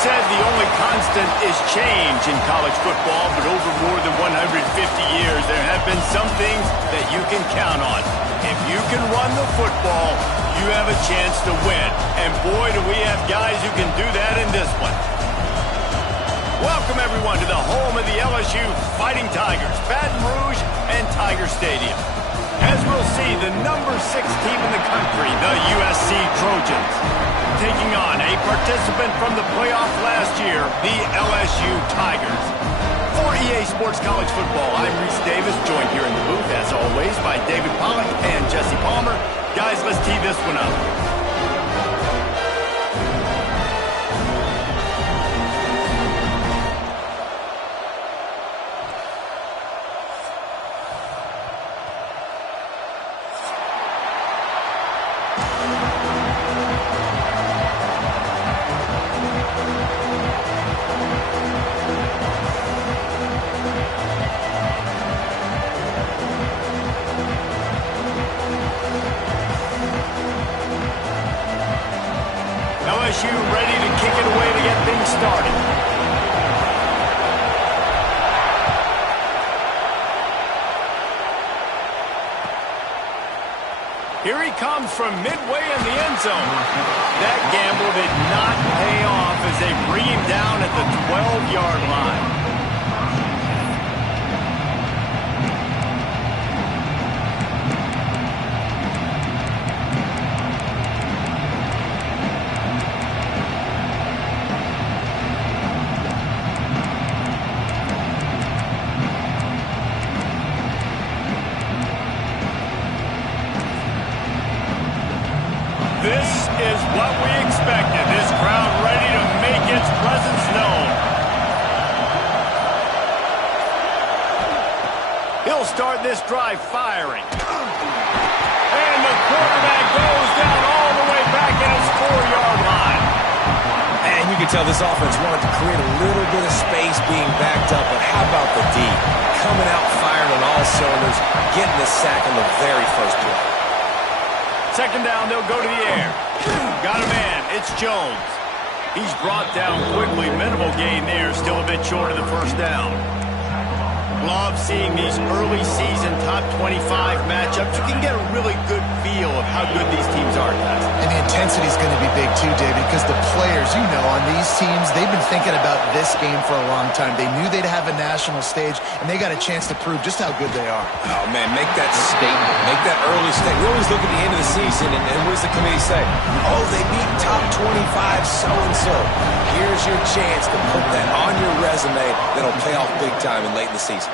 said the only constant is change in college football, but over more than 150 years, there have been some things that you can count on. If you can run the football, you have a chance to win. And boy, do we have guys who can do that in this one. Welcome, everyone, to the home of the LSU Fighting Tigers, Baton Rouge and Tiger Stadium. As we'll see, the number 6 team in the country, the USC Trojans, taking on a participant from the playoff last year, the LSU Tigers. For EA Sports College Football, I'm Reese Davis, joined here in the booth, as always, by David Pollack and Jesse Palmer. Guys, let's tee this one up. LSU ready to kick it away to get things started. Here he comes from midway in the end zone. That gamble did not pay off as they bring him down at the 12-yard line. This is what we expected. This crowd ready to make its presence known. He'll start this drive firing. And the quarterback goes down all the way back at his 4-yard line. And you can tell this offense wanted to create a little bit of space being backed up, but how about the D? Coming out firing on all cylinders, getting the sack on the very first play. Second down, they'll go to the air. Got a man, it's Jones. He's brought down quickly. Minimal gain there, still a bit short of the first down. Love seeing these early season top 25 matchups. You can get a really good feel of how good these teams are, guys. And the intensity is going to be big too, David, because the players, you know, on these teams, they've been thinking about this game for a long time. They knew they'd have a national stage, and they got a chance to prove just how good they are. Oh, man, make that statement. Make that early statement. We always look at the end of the season, and what does the committee say? Oh, they beat top 25 so-and-so. Here's your chance to put that on your resume that'll pay off big time in late in the season.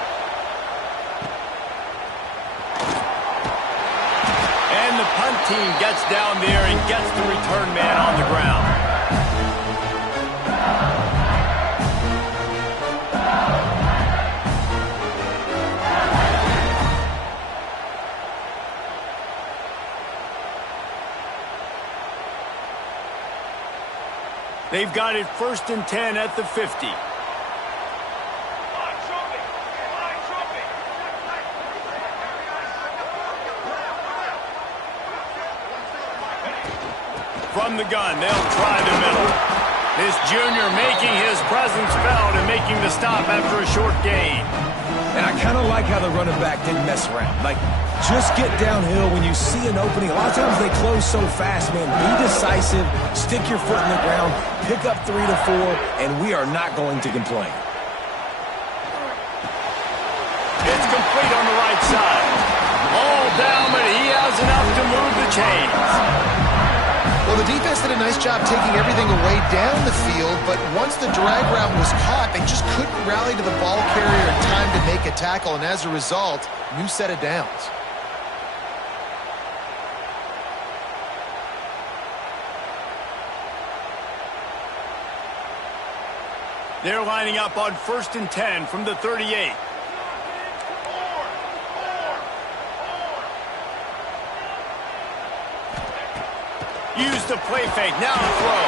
And the punt team gets down there and gets the return man on the ground. They've got it 1st and 10 at the 50. From the gun, they'll try the middle. This junior making his presence felt and making the stop after a short gain. And I kind of like how the running back didn't mess around. Like, just get downhill when you see an opening. A lot of times they close so fast, man. Be decisive, stick your foot in the ground, pick up 3 to 4, and we are not going to complain. It's complete on the right side. All down, but he has enough to move the chains. Well, the defense did a nice job taking everything away down the field, but once the drag route was caught, they just couldn't rally to the ball carrier in time to make a tackle, and as a result, new set of downs. They're lining up on 1st and 10 from the 38. Use the play fake, now throw.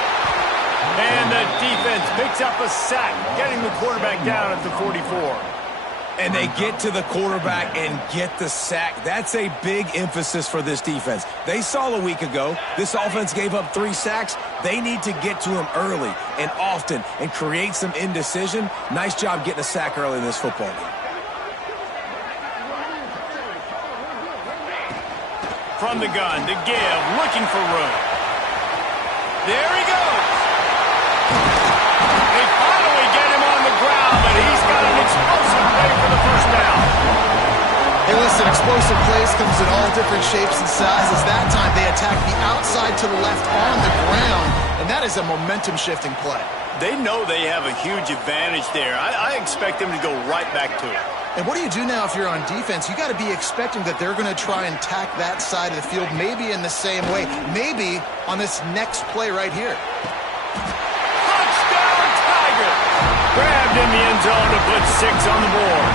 And the defense picks up a sack, getting the quarterback down at the 44. And they get to the quarterback and get the sack. That's a big emphasis for this defense. They saw a week ago, this offense gave up 3 sacks. They need to get to him early and often and create some indecision. Nice job getting a sack early in this football game. From the gun to give, looking for room. There he goes. They finally get him on the ground, but he's got an explosive play for the first down. Hey, listen, explosive plays comes in all different shapes and sizes. That time they attack the outside to the left on the ground, and that is a momentum-shifting play. They know they have a huge advantage there. I expect them to go right back to it. And what do you do now if you're on defense? You got to be expecting that they're going to try and tack that side of the field, maybe in the same way, maybe on this next play right here. Touchdown, Tiger! Grabbed in the end zone to put 6 on the board.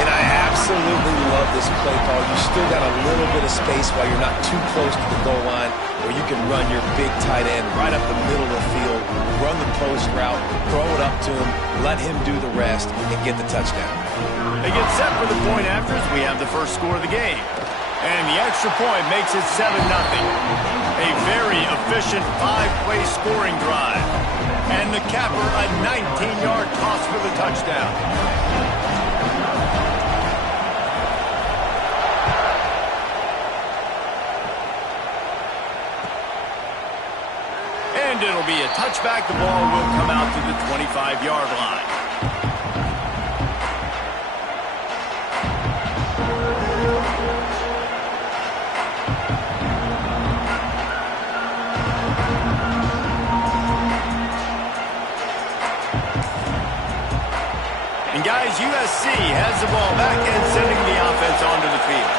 And I absolutely love this play call. You still got a little bit of space while you're not too close to the goal line, where you can run your big tight end right up the middle of the field, run the post route, throw it up to him, let him do the rest, and get the touchdown. They get set for the point after as we have the first score of the game. And the extra point makes it 7-0. A very efficient 5-play scoring drive. And the capper, a 19-yard toss for the touchdown. And it'll be a touchback. The ball will come out to the 25-yard line. And guys, USC has the ball back and sending the offense onto the field.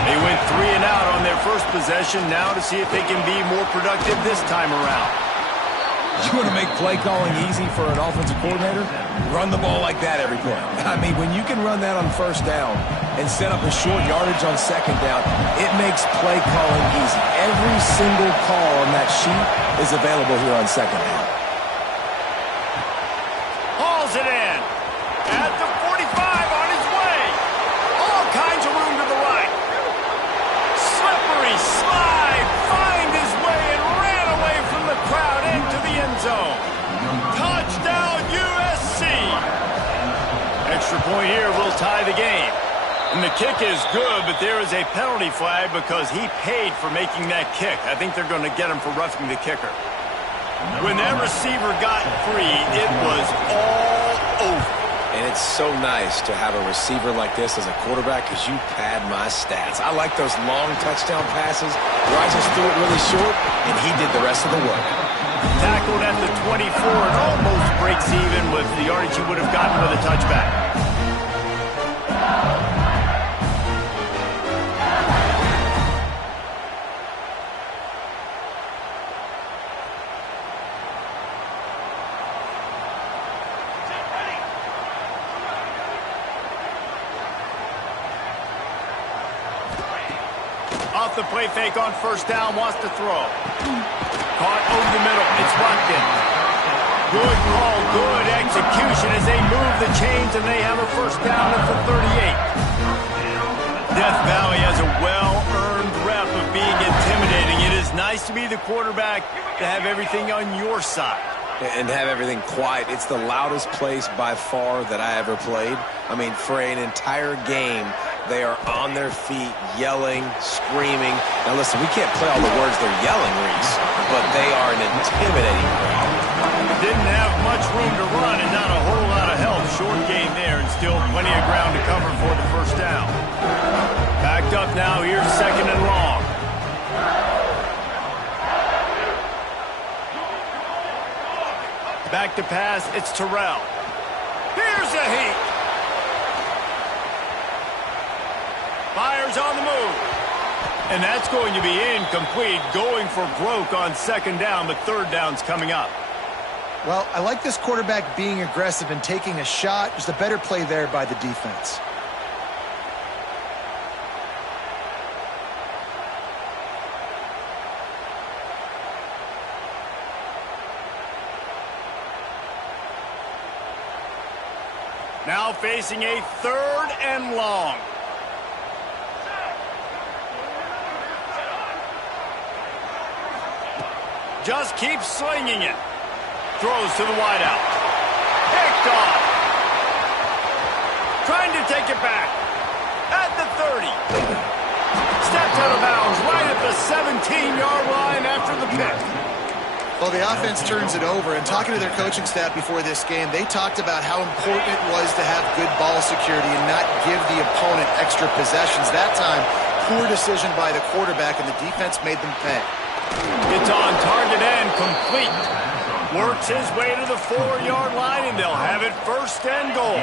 They went 3 and out on their first possession, now to see if they can be more productive this time around. You want to make play calling easy for an offensive coordinator? Run the ball like that every play. I mean, when you can run that on first down and set up a short yardage on second down, it makes play calling easy. Every single call on that sheet is available here on second down. Hauls it in. At the 45 on his way. All kinds of room to the right. Slippery slide. Find his way and ran away from the crowd into the end zone. Touchdown USC. Extra point here will tie the game. And the kick is good, but there is a penalty flag because he paid for making that kick. I think they're going to get him for roughing the kicker. When that receiver got free, it was all over. And it's so nice to have a receiver like this as a quarterback because you pad my stats. I like those long touchdown passes where I just threw it really short, and he did the rest of the work. Tackled at the 24 and almost breaks even with the yardage he would have gotten with a touchback. Off the play fake on first down, wants to throw. Caught over the middle, it's Ruckton. Good call, good execution as they move the chains and they have a first down at the 38. Death Valley has a well-earned rep of being intimidating. It is nice to be the quarterback, to have everything on your side. And have everything quiet. It's the loudest place by far that I ever played. I mean, for an entire game, they are on their feet, yelling, screaming. Now, listen, we can't play all the words they're yelling, Reese, but they are an intimidating crowd. Didn't have much room to run and not a whole lot of help. Short game there and still plenty of ground to cover for the first down. Backed up now, here's second and long. Back to pass, it's Terrell. Here's a heat. Fires on the move. And that's going to be incomplete, going for broke on second down, but third down's coming up. Well, I like this quarterback being aggressive and taking a shot. Just a better play there by the defense. Now facing a 3rd and long. Just keeps slinging it. Throws to the wideout. Picked off. Trying to take it back. At the 30. Stepped out of bounds right at the 17-yard line after the pick. Well, the offense turns it over, and talking to their coaching staff before this game, they talked about how important it was to have good ball security and not give the opponent extra possessions. That time, poor decision by the quarterback, and the defense made them pay. It's on target and complete. Works his way to the 4-yard line, and they'll have it 1st and goal.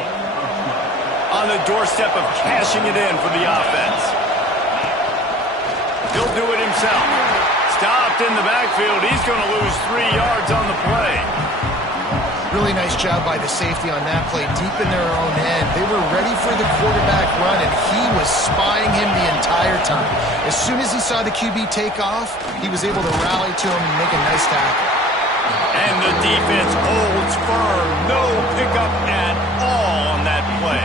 On the doorstep of cashing it in for the offense. He'll do it himself. Stopped in the backfield. He's going to lose 3 yards on the play. Really nice job by the safety on that play, deep in their own end. They were ready for the quarterback run, and he was spying him the entire time. As soon as he saw the QB take off, he was able to rally to him and make a nice tackle. And the defense holds firm. No pickup at all on that play.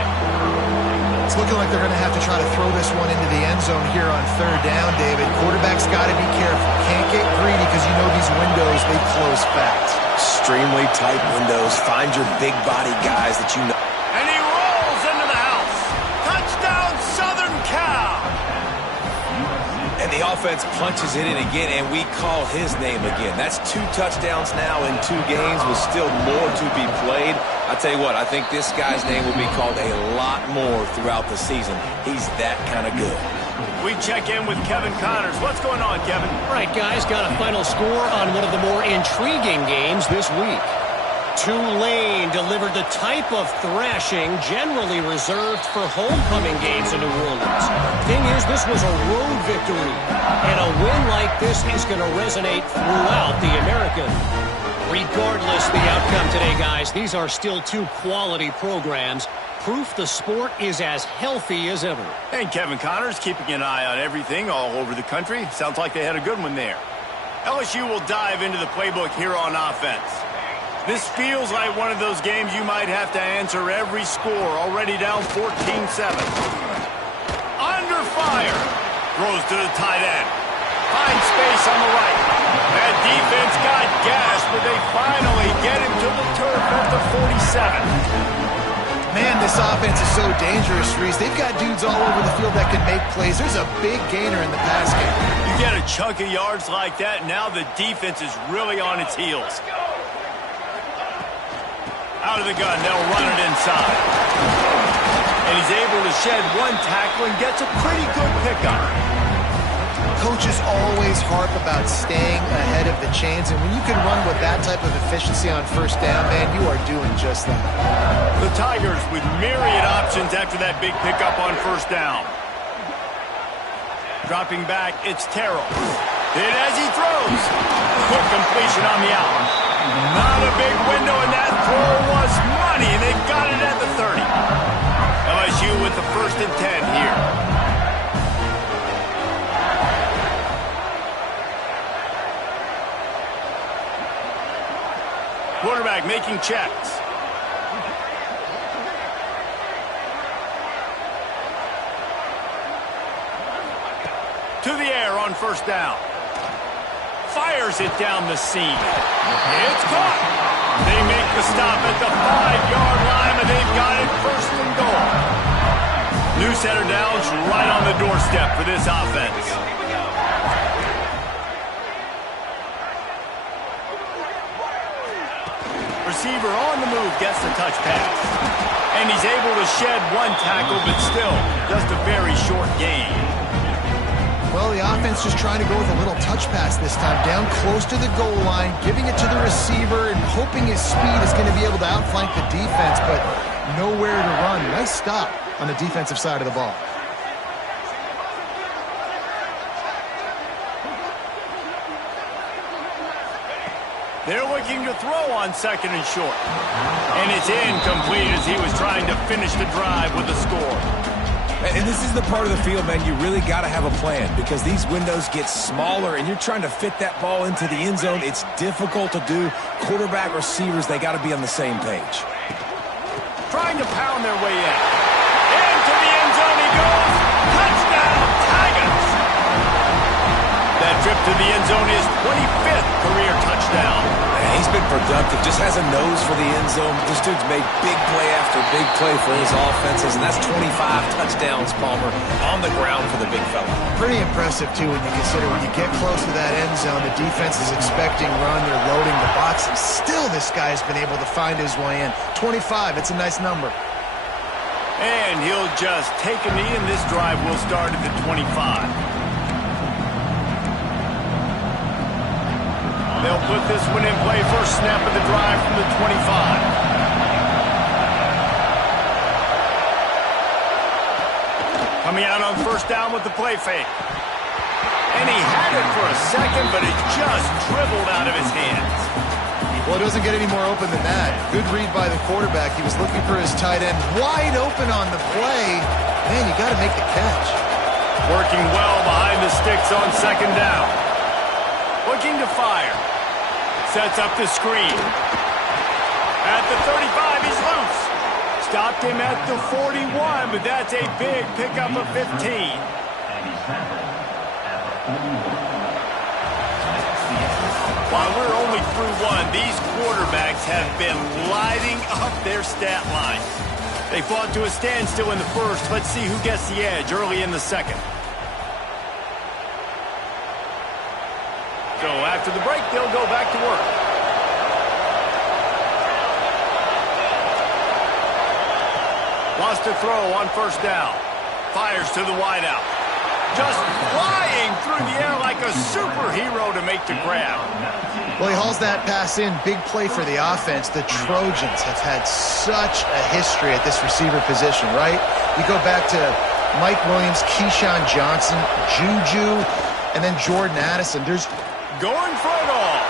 It's looking like they're going to have to try to throw this one into the end zone here on 3rd down, David. Quarterback's got to be careful. Can't get greedy because you know these windows, they close fast. Extremely tight windows. Find your big body guys that you know. And he rolls into the house. Touchdown, Southern Cal. And the offense punches it in again, and we call his name again. That's 2 touchdowns now in 2 games with still more to be played. I tell you what, I think this guy's name will be called a lot more throughout the season. He's that kind of good. We check in with Kevin Connors. What's going on, Kevin? All right, guys, got a final score on one of the more intriguing games this week. Tulane delivered the type of thrashing generally reserved for homecoming games in New Orleans. Thing is, this was a road victory, and a win like this is going to resonate throughout the American. Regardless the outcome today, guys, these are still 2 quality programs. Proof the sport is as healthy as ever. And Kevin Connors keeping an eye on everything all over the country. Sounds like they had a good one there. LSU will dive into the playbook here on offense. This feels like one of those games you might have to answer every score. Already down 14-7. Under fire. Throws to the tight end. Finds space on the right. That defense got gas, but they finally get him to the turf at the 47. Man, this offense is so dangerous, Reese. They've got dudes all over the field that can make plays. There's a big gainer in the pass game. You get a chunk of yards like that, now the defense is really on its heels. Out of the gun, they'll run it inside. And he's able to shed 1 tackle and gets a pretty good pickup. Coaches always harp about staying ahead of the chains, and when you can run with that type of efficiency on 1st down, man, you are doing just that. The Tigers with myriad options after that big pickup on 1st down. Dropping back, it's Terrell. Hit as he throws. Quick completion on the out. Not a big window, and that throw was money, and they got it at the 30. LSU with the 1st and 10 here. Quarterback making checks. To the air on 1st down. Fires it down the seam. It's caught. They make the stop at the 5-yard line, and they've got it 1st and goal. New center downs right on the doorstep for this offense. Receiver on the move gets the touch pass. And he's able to shed 1 tackle, but still just a very short gain. Well, the offense just trying to go with a little touch pass this time. Down close to the goal line, giving it to the receiver and hoping his speed is going to be able to outflank the defense, but nowhere to run. Nice stop on the defensive side of the ball. They're looking to throw on 2nd and short. And it's incomplete as he was trying to finish the drive with a score. And this is the part of the field, man, you really got to have a plan because these windows get smaller and you're trying to fit that ball into the end zone. It's difficult to do. Quarterback, receivers, they got to be on the same page. Trying trying to pound their way in. Into the end zone he goes. Touchdown, Tigers! That trip to the end zone is 25th career touchdown. Man, he's been productive, just has a nose for the end zone. This dude's made big play after big play for his offenses, and that's 25 touchdowns, Palmer, on the ground for the big fella. Pretty impressive, too, when you consider when you get close to that end zone, the defense is expecting run, they're loading the box, and still this guy has been able to find his way in. 25, it's a nice number. And he'll just take a knee, and this drive will start at the 25. They'll put this one in play. First snap of the drive from the 25. Coming out on first down with the play fake. And he had it for a second, but it just dribbled out of his hands. Well, it doesn't get any more open than that. Good read by the quarterback. He was looking for his tight end wide open on the play. Man, you got to make the catch. Working well behind the sticks on second down. Looking to fire. Sets up the screen. At the 35, he's loose. Stopped him at the 41, but that's a big pickup of 15. While we're only through one, these quarterbacks have been lighting up their stat line. They fought to a standstill in the first. Let's see who gets the edge early in the second. So after the break, they'll go back to work. Wants to throw on first down. Fires to the wideout. Just flying through the air like a superhero to make the grab. Well, he hauls that pass in. Big play for the offense. The Trojans have had such a history at this receiver position, right? You go back to Mike Williams, Keyshawn Johnson, Juju, and then Jordan Addison. There's going for it all.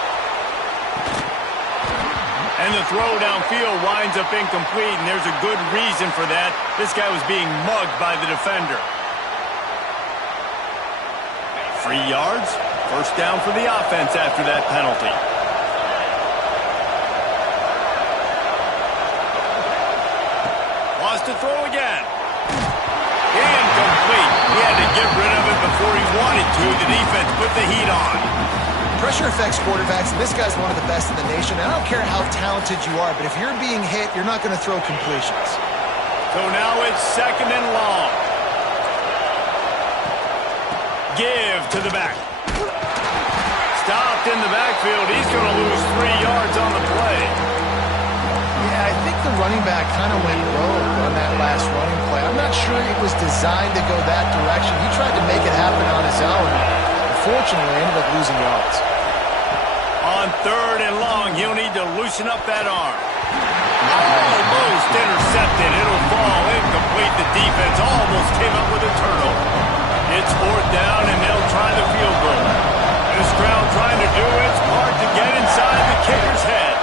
And the throw downfield winds up incomplete, and there's a good reason for that. This guy was being mugged by the defender. 3 yards. First down for the offense after that penalty. Wants to throw again. Incomplete. He had to get rid of it before he wanted to. The defense put the heat on. pressure affects quarterbacks, and this guy's one of the best in the nation. And I don't care how talented you are, but if you're being hit, you're not going to throw completions. So now it's second and long. Give to the back. Stopped in the backfield. He's going to lose 3 yards on the play. Yeah, I think the running back kind of went rogue on that last running play. I'm not sure it was designed to go that direction. He tried to make it happen on his own. Unfortunately, ended up losing yards. On third and long, he'll need to loosen up that arm. Almost intercepted. It'll fall incomplete. The defense almost came up with a turnover. It's fourth down, and they'll try the field goal. This crowd trying to do its part to get inside the kicker's head.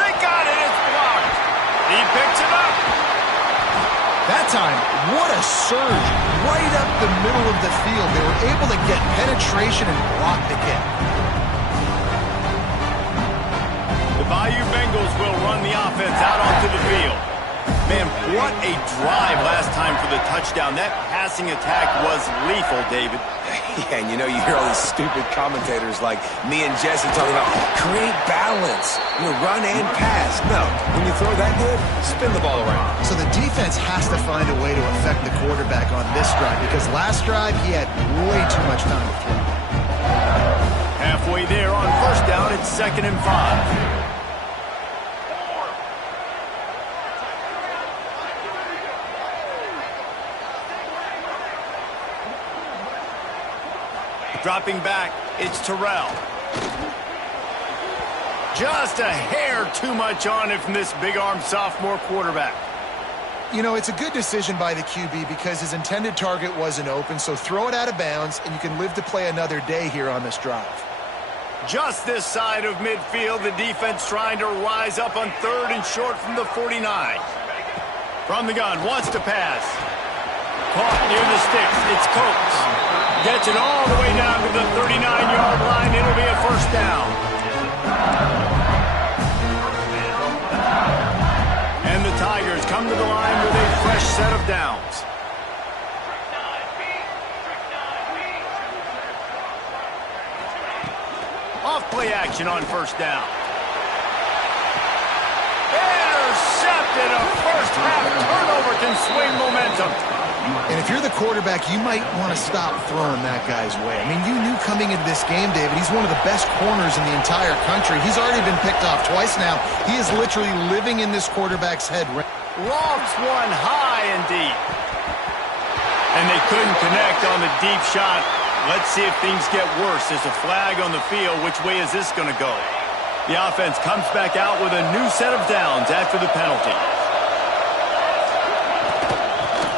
They got it. It's blocked. He picks it up. That time, what a surge right up the middle of the field. They were able to get penetration and block the kick. The Bayou Bengals will run the offense out onto the field. Man, what a drive last time for the touchdown. That passing attack was lethal, David. Yeah, and you know, you hear all these stupid commentators like me and Jesse talking about create balance, run and pass. No, when you throw that good, spin the ball around. So the defense has to find a way to affect the quarterback on this drive, because last drive he had way too much time to throw. Halfway there on first down, it's 2nd and 5. Dropping back, it's Terrell. Just a hair too much on it from this big-armed sophomore quarterback. You know, it's a good decision by the QB because his intended target wasn't open, so throw it out of bounds, and you can live to play another day here on this drive. Just this side of midfield, the defense trying to rise up on 3rd and short from the 49. From the gun, wants to pass. Caught near the sticks, it's Coates. Gets it all the way down to the 39-yard line. It'll be a first down. Off play action on first down. Intercepted. A first half turnover can swing momentum. And if you're the quarterback, you might want to stop throwing that guy's way. I mean, you knew coming into this game, David, he's one of the best corners in the entire country. He's already been picked off twice now. He is literally living in this quarterback's head. Lofts one high and deep. And they couldn't connect on the deep shot. Let's see if things get worse. There's a flag on the field. Which way is this going to go? The offense comes back out with a new set of downs after the penalty.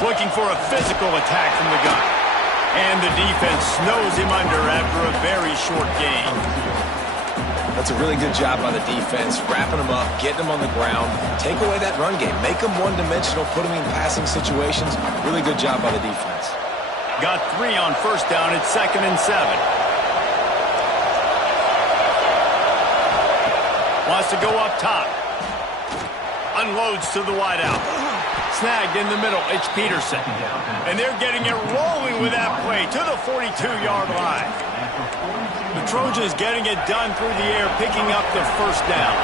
Looking for a physical attack from the gun. And the defense snows him under after a very short game. That's a really good job by the defense, wrapping them up, getting them on the ground, take away that run game, make them one-dimensional, put them in passing situations. Really good job by the defense. Got 3 on first down. It's 2nd and 7. Wants to go up top. Unloads to the wideout. Snagged in the middle. It's Peterson. And they're getting it rolling with that play to the 42-yard line. The Trojans getting it done through the air, picking up the first down.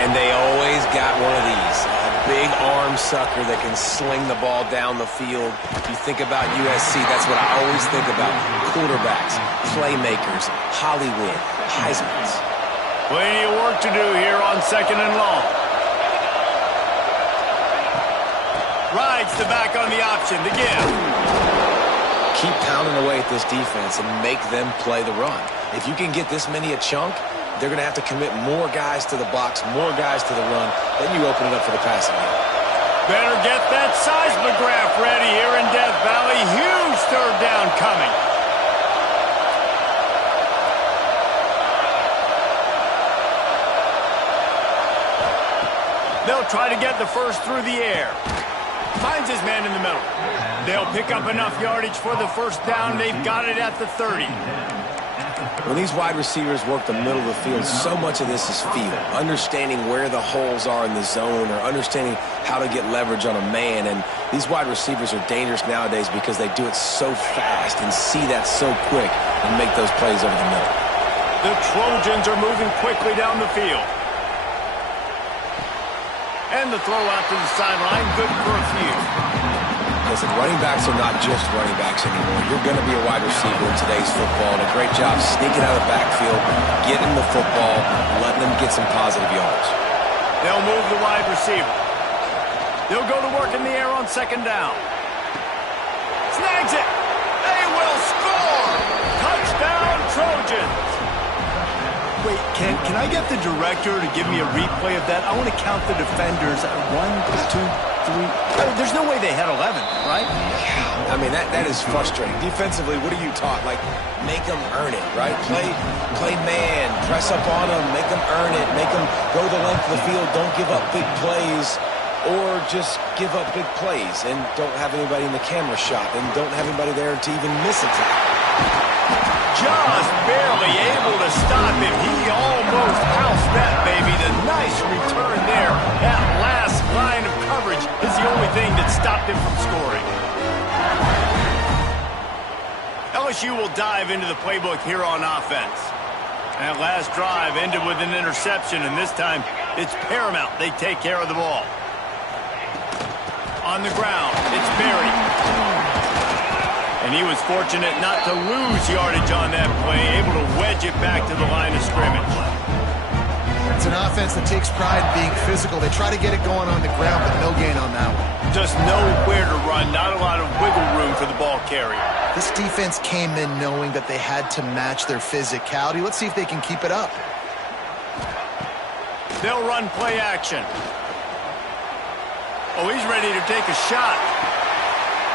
And they always got one of these. A big arm sucker that can sling the ball down the field. You think about USC, that's what I always think about. Quarterbacks, playmakers, Hollywood, Heismans. Plenty of work to do here on 2nd and long. Rides the back on the option to give. Keep pounding away at this defense and make them play the run. If you can get this many a chunk, they're going to have to commit more guys to the box, more guys to the run. Then you open it up for the passing game. Better get that seismograph ready here in Death Valley. Huge third down coming. They'll try to get the first through the air. Finds his man in the middle. They'll pick up enough yardage for the first down. They've got it at the 30. When these wide receivers work the middle of the field, so much of this is feel. Understanding where the holes are in the zone or understanding how to get leverage on a man. And these wide receivers are dangerous nowadays because they do it so fast and see that so quick and make those plays over the middle. The Trojans are moving quickly down the field. And the throw out to the sideline, good for a few. Listen, running backs are not just running backs anymore. You're going to be a wide receiver in today's football, and a great job sneaking out of the backfield, getting the football, letting them get some positive yards. They'll move the wide receiver. They'll go to work in the air on 2nd down. Snags it. They will score. Touchdown, Trojans. Wait, can I get the director to give me a replay of that? I want to count the defenders. 1, 2, 3. There's no way they had 11, right? I mean, that is frustrating. Defensively, what are you taught? Like, make them earn it, right? Play man, press up on them, make them earn it, make them go the length of the field, don't give up big plays, or just give up big plays and don't have anybody in the camera shot and don't have anybody there to even miss a tackle. Just barely able to stop him. He almost housed that, baby. The nice return there. That last line of coverage is the only thing that stopped him from scoring. LSU will dive into the playbook here on offense. That last drive ended with an interception, and this time it's paramount they take care of the ball. On the ground, it's Berry. And he was fortunate not to lose yardage on that play, able to wedge it back to the line of scrimmage. It's an offense that takes pride in being physical. They try to get it going on the ground, but no gain on that one. Just nowhere to run, not a lot of wiggle room for the ball carrier. This defense came in knowing that they had to match their physicality. Let's see if they can keep it up. They'll run play action. Oh, he's ready to take a shot.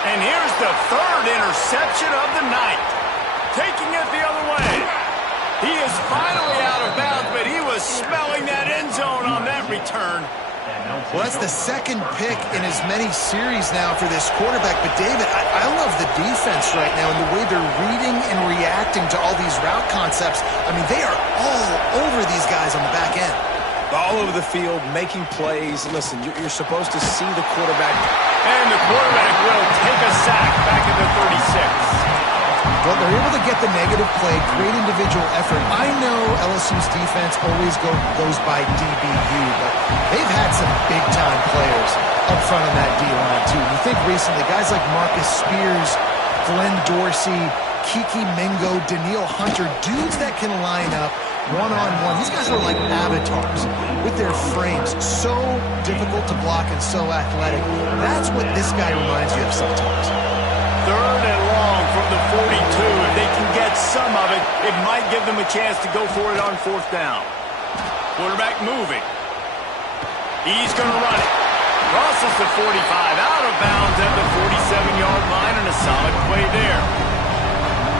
And here's the third interception of the night. Taking it the other way. He is finally out of bounds, but he was smelling that end zone on that return. Well, that's the second pick in as many series now for this quarterback. But, David, I love the defense right now and the way they're reading and reacting to all these route concepts. I mean, they are all over these guys on the back end. All over the field, making plays. Listen, you're supposed to see the quarterback. And the quarterback will take a sack back at the 36. They're able to get the negative play, great individual effort. I know LSU's defense always goes by DBU, but they've had some big-time players up front on that D-line, too. You think recently, guys like Marcus Spears, Glenn Dorsey, Kiki Mingo, Daniil Hunter, dudes that can line up one-on-one. These guys are like avatars with their frames. So difficult to block and so athletic. That's what this guy reminds you of sometimes. 3rd and long from the 42. If they can get some of it, it might give them a chance to go for it on 4th down. Quarterback moving. He's going to run it. Crosses the 45, out of bounds at the 47-yard line, and a solid play there.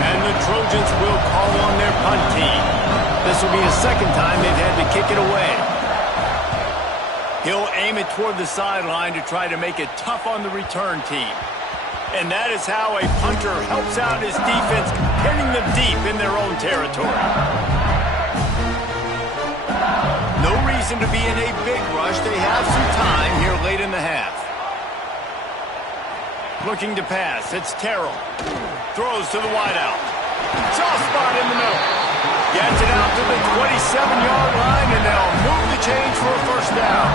And the Trojans will call on their punt team. This will be the 2nd time they've had to kick it away. He'll aim it toward the sideline to try to make it tough on the return team. And that is how a punter helps out his defense, pinning them deep in their own territory. No reason to be in a big rush. They have some time here late in the half. Looking to pass. It's Terrell. Throws to the wideout. Soft spot in the middle. Gets it out to the 27-yard line, and they'll move the chains for a 1st down.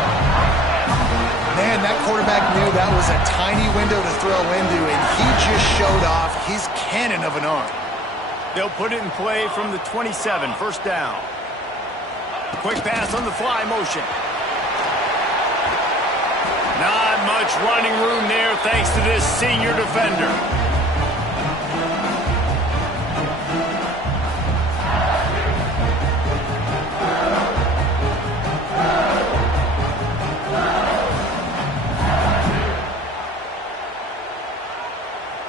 Man, that quarterback knew that was a tiny window to throw into, and he just showed off his cannon of an arm. They'll put it in play from the 27, 1st down. Quick pass on the fly motion. Not much running room there thanks to this senior defender.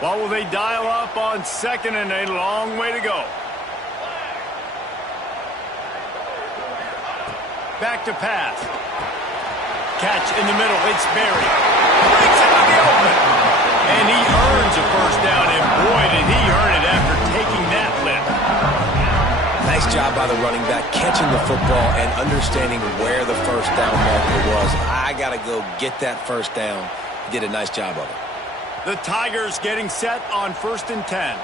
What will they dial up on 2nd and a long way to go? Back to pass. Catch in the middle. It's Berry. Breaks into the open. And he earns a 1st down, and boy, did he earn it after taking that lift. Nice job by the running back, catching the football and understanding where the 1st down marker was. I got to go get that 1st down. He did a nice job of it. The Tigers getting set on 1st and 10.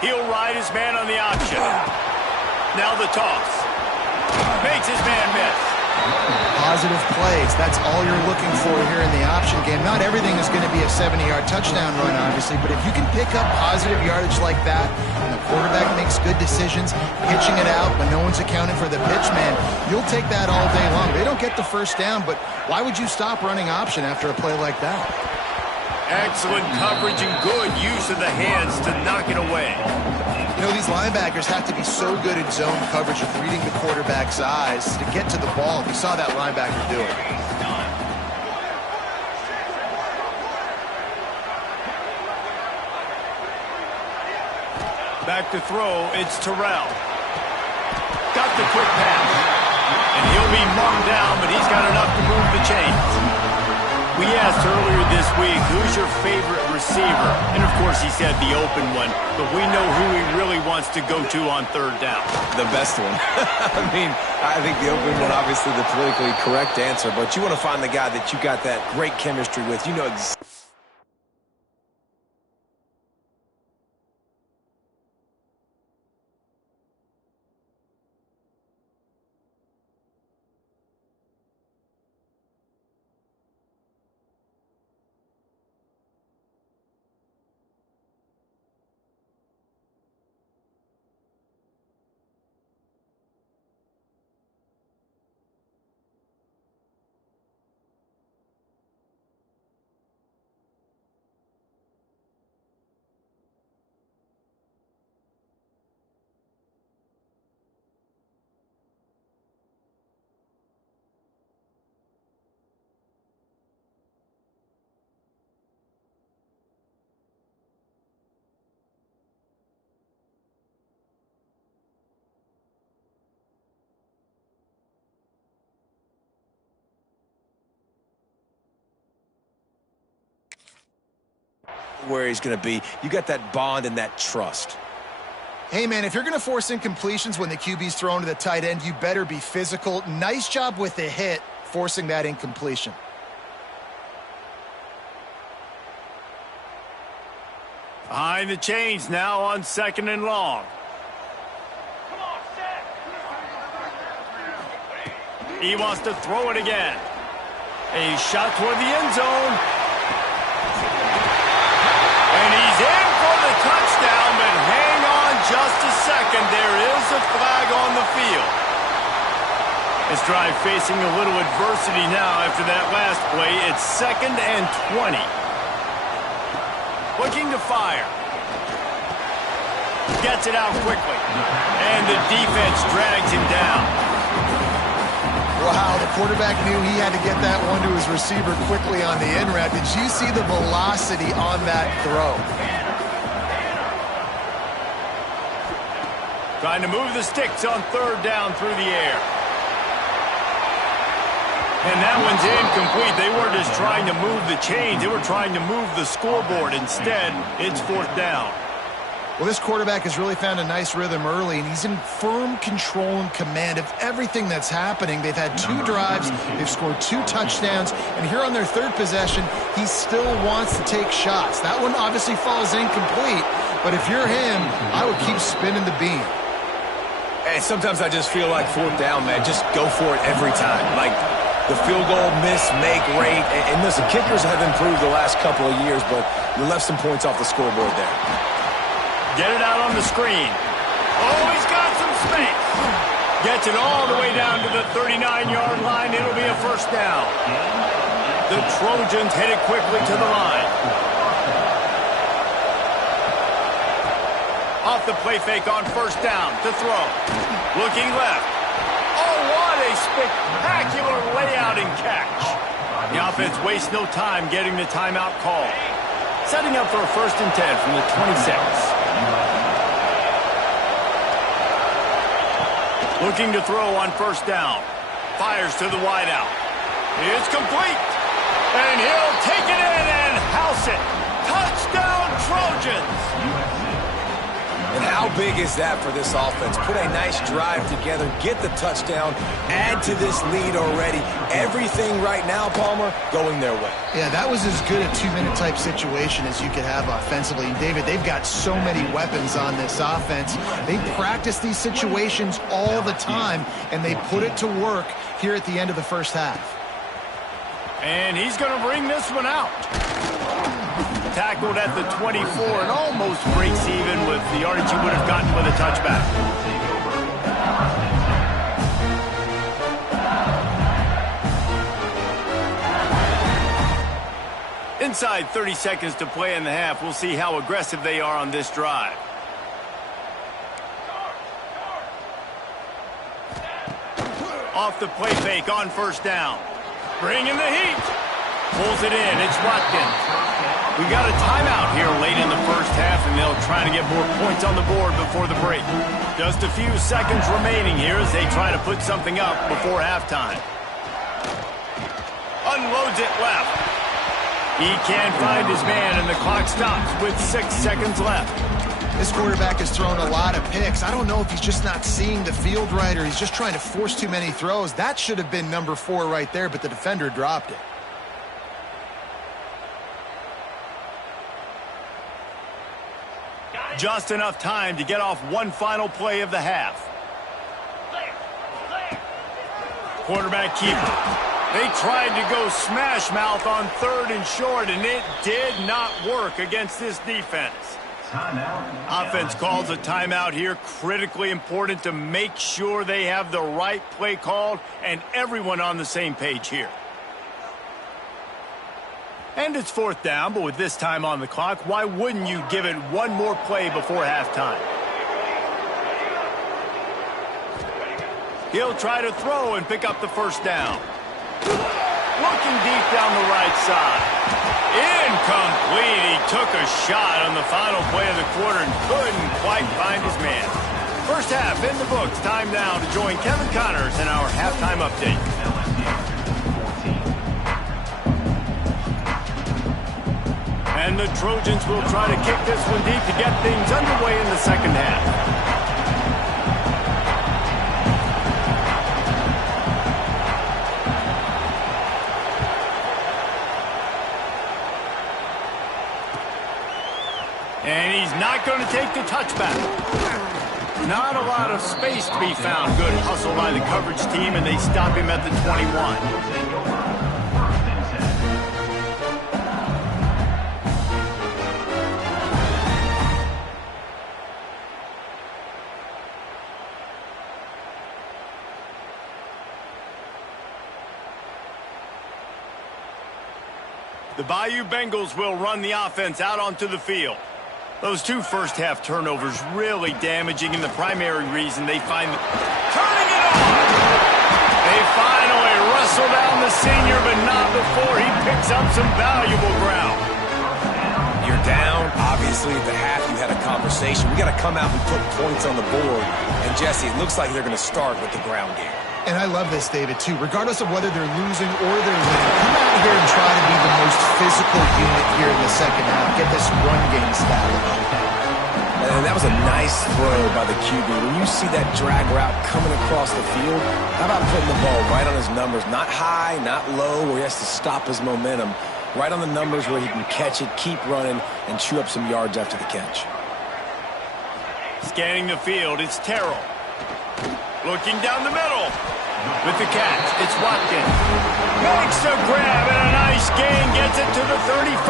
He'll ride his man on the option. Now the toss. Makes his man miss. Positive plays. That's all you're looking for here in the option game. Not everything is going to be a 70-yard touchdown run, obviously, but if you can pick up positive yardage like that, and the quarterback makes good decisions, pitching it out when no one's accounting for the pitch, man, you'll take that all day long. They don't get the 1st down, but why would you stop running option after a play like that? Excellent coverage and good use of the hands to knock it away. You know, these linebackers have to be so good in zone coverage of reading the quarterback's eyes to get to the ball. We saw that linebacker do it. Back to throw, it's Terrell. Got the quick pass. And he'll be marked down, but he's got enough to move the chains. We asked earlier this week, who's your favorite receiver? And, of course, he said the open one. But we know who he really wants to go to on 3rd down. The best one. I mean, I think the open one, obviously the politically correct answer. But you want to find the guy that you got that great chemistry with. You know exactly. Where he's going to be. You got that bond and that trust. Hey, man, if you're going to force incompletions when the QB's thrown to the tight end, you better be physical. Nice job with the hit, forcing that incompletion. Behind the chains now on 2nd and long. He wants to throw it again. A shot toward the end zone. And he's in for the touchdown, but hang on just a second. There is a flag on the field. This drive facing a little adversity now after that last play. It's 2nd and 20. Looking to fire. Gets it out quickly. And the defense drags him down. Wow, the quarterback knew he had to get that one to his receiver quickly on the in route. Did you see the velocity on that throw? Trying to move the sticks on 3rd down through the air. And that one's incomplete. They weren't just trying to move the chains. They were trying to move the scoreboard. Instead, it's 4th down. Well, this quarterback has really found a nice rhythm early, and he's in firm control and command of everything that's happening. They've had 2 drives. They've scored 2 touchdowns. And here on their 3rd possession, he still wants to take shots. That one obviously falls incomplete. But if you're him, I would keep spinning the beam. Hey, sometimes I just feel like 4th down, man. Just go for it every time. Like the field goal miss, make rate. And listen, kickers have improved the last couple of years, but you left some points off the scoreboard there. Get it out on the screen. Oh, he's got some space. Gets it all the way down to the 39-yard line. It'll be a 1st down. The Trojans hit it quickly to the line. Off the play fake on 1st down to throw. Looking left. Oh, what a spectacular layout and catch. The offense wastes no time getting the timeout call. Setting up for a 1st and 10 from the 26. Looking to throw on 1st down. Fires to the wideout. It's complete. And he'll take it in and house it. Touchdown, Trojans. And how big is that for this offense? Put a nice drive together, get the touchdown, add to this lead already. Everything right now, Palmer, going their way. Yeah, that was as good a 2-minute type situation as you could have offensively. And David, they've got so many weapons on this offense. They practice these situations all the time, and they put it to work here at the end of the 1st half. And he's going to bring this one out. Tackled at the 24 and almost breaks even with the yardage he would have gotten with a touchback. Inside 30 seconds to play in the half. We'll see how aggressive they are on this drive. Off the play fake on 1st down. Bringing the heat. Pulls it in. It's Watkins. We got a timeout here late in the 1st half, and they'll try to get more points on the board before the break. Just a few seconds remaining here as they try to put something up before halftime. Unloads it left. He can't find his man, and the clock stops with 6 seconds left. This quarterback has thrown a lot of picks. I don't know if he's just not seeing the field right or he's just trying to force too many throws. That should have been number 4 right there, but the defender dropped it. Just enough time to get off one final play of the half. Quarterback keeper. They tried to go smash mouth on 3rd and short, and it did not work against this defense. Offense calls a timeout here. Critically important to make sure they have the right play called and everyone on the same page here. And it's 4th down, but with this time on the clock, why wouldn't you give it one more play before halftime? He'll try to throw and pick up the 1st down. Looking deep down the right side. Incomplete. He took a shot on the final play of the quarter and couldn't quite find his man. 1st half in the books. Time now to join Kevin Connors in our halftime update. And the Trojans will try to kick this one deep to get things underway in the 2nd half. And he's not going to take the touchback. Not a lot of space to be found. Good hustle by the coverage team, and they stop him at the 21. The Bayou Bengals will run the offense out onto the field. Those two first-half turnovers really damaging, and the primary reason they find turning it on. They finally wrestle down the senior, but not before he picks up some valuable ground. You're down. Obviously, at the half, you had a conversation. We got to come out and put points on the board. And, Jesse, it looks like they're going to start with the ground game. And I love this, David, too. Regardless of whether they're losing or they're winning, come out here and try to be the most physical unit here in the second half. Get this run game established. And that was a nice throw by the QB. When you see that drag route coming across the field, how about putting the ball right on his numbers? Not high, not low, where he has to stop his momentum. Right on the numbers where he can catch it, keep running, and chew up some yards after the catch. Scanning the field, it's Terrell. Looking down the middle. With the catch, it's Watkins. Makes a grab and a nice gain, gets it to the 35.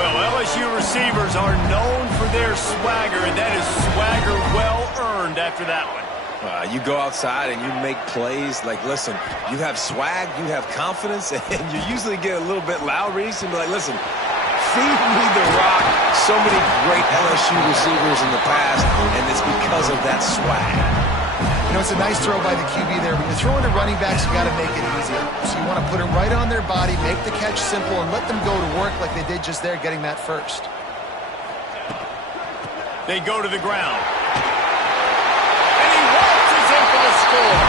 Well, LSU receivers are known for their swagger, and that is swagger well earned after that one. You go outside and you make plays. Like, listen, you have swag, you have confidence, and you usually get a little bit loud, Reese, and be like, listen, feed me the rock. So many great LSU receivers in the past, and it's because of that swag. You know, it's a nice throw by the QB there. When you're throwing to running backs, you got to make it easier. So you want to put it right on their body, make the catch simple, and let them go to work like they did just there, getting that first. They go to the ground. And he waltzes in for the score.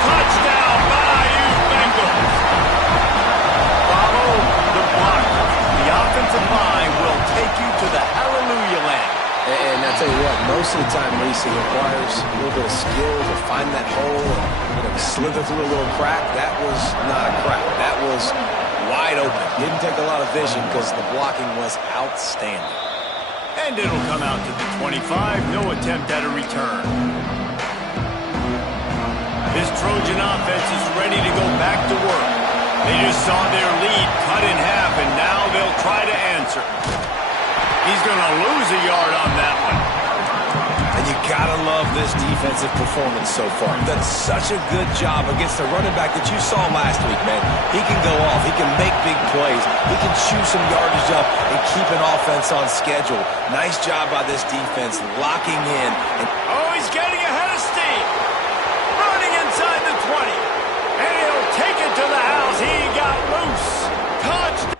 Touchdown, Bayou Bengals. Follow the block. The offensive line will take you to the hallelujah land. And I tell you what, most of the time, Reese, it requires a little bit of skill to find that hole and slither through a little crack. That was not a crack. That was wide open. Didn't take a lot of vision because the blocking was outstanding. And it'll come out to the 25. No attempt at a return. This Trojan offense is ready to go back to work. They just saw their lead cut in half, and now they'll try to answer. He's going to lose a yard on that one. And you got to love this defensive performance so far. Done such a good job against the running back that you saw last week, man. He can go off. He can make big plays. He can chew some yardage up and keep an offense on schedule. Nice job by this defense locking in. Oh, he's getting ahead of steam. Running inside the 20. And he'll take it to the house. He got loose. Touchdown.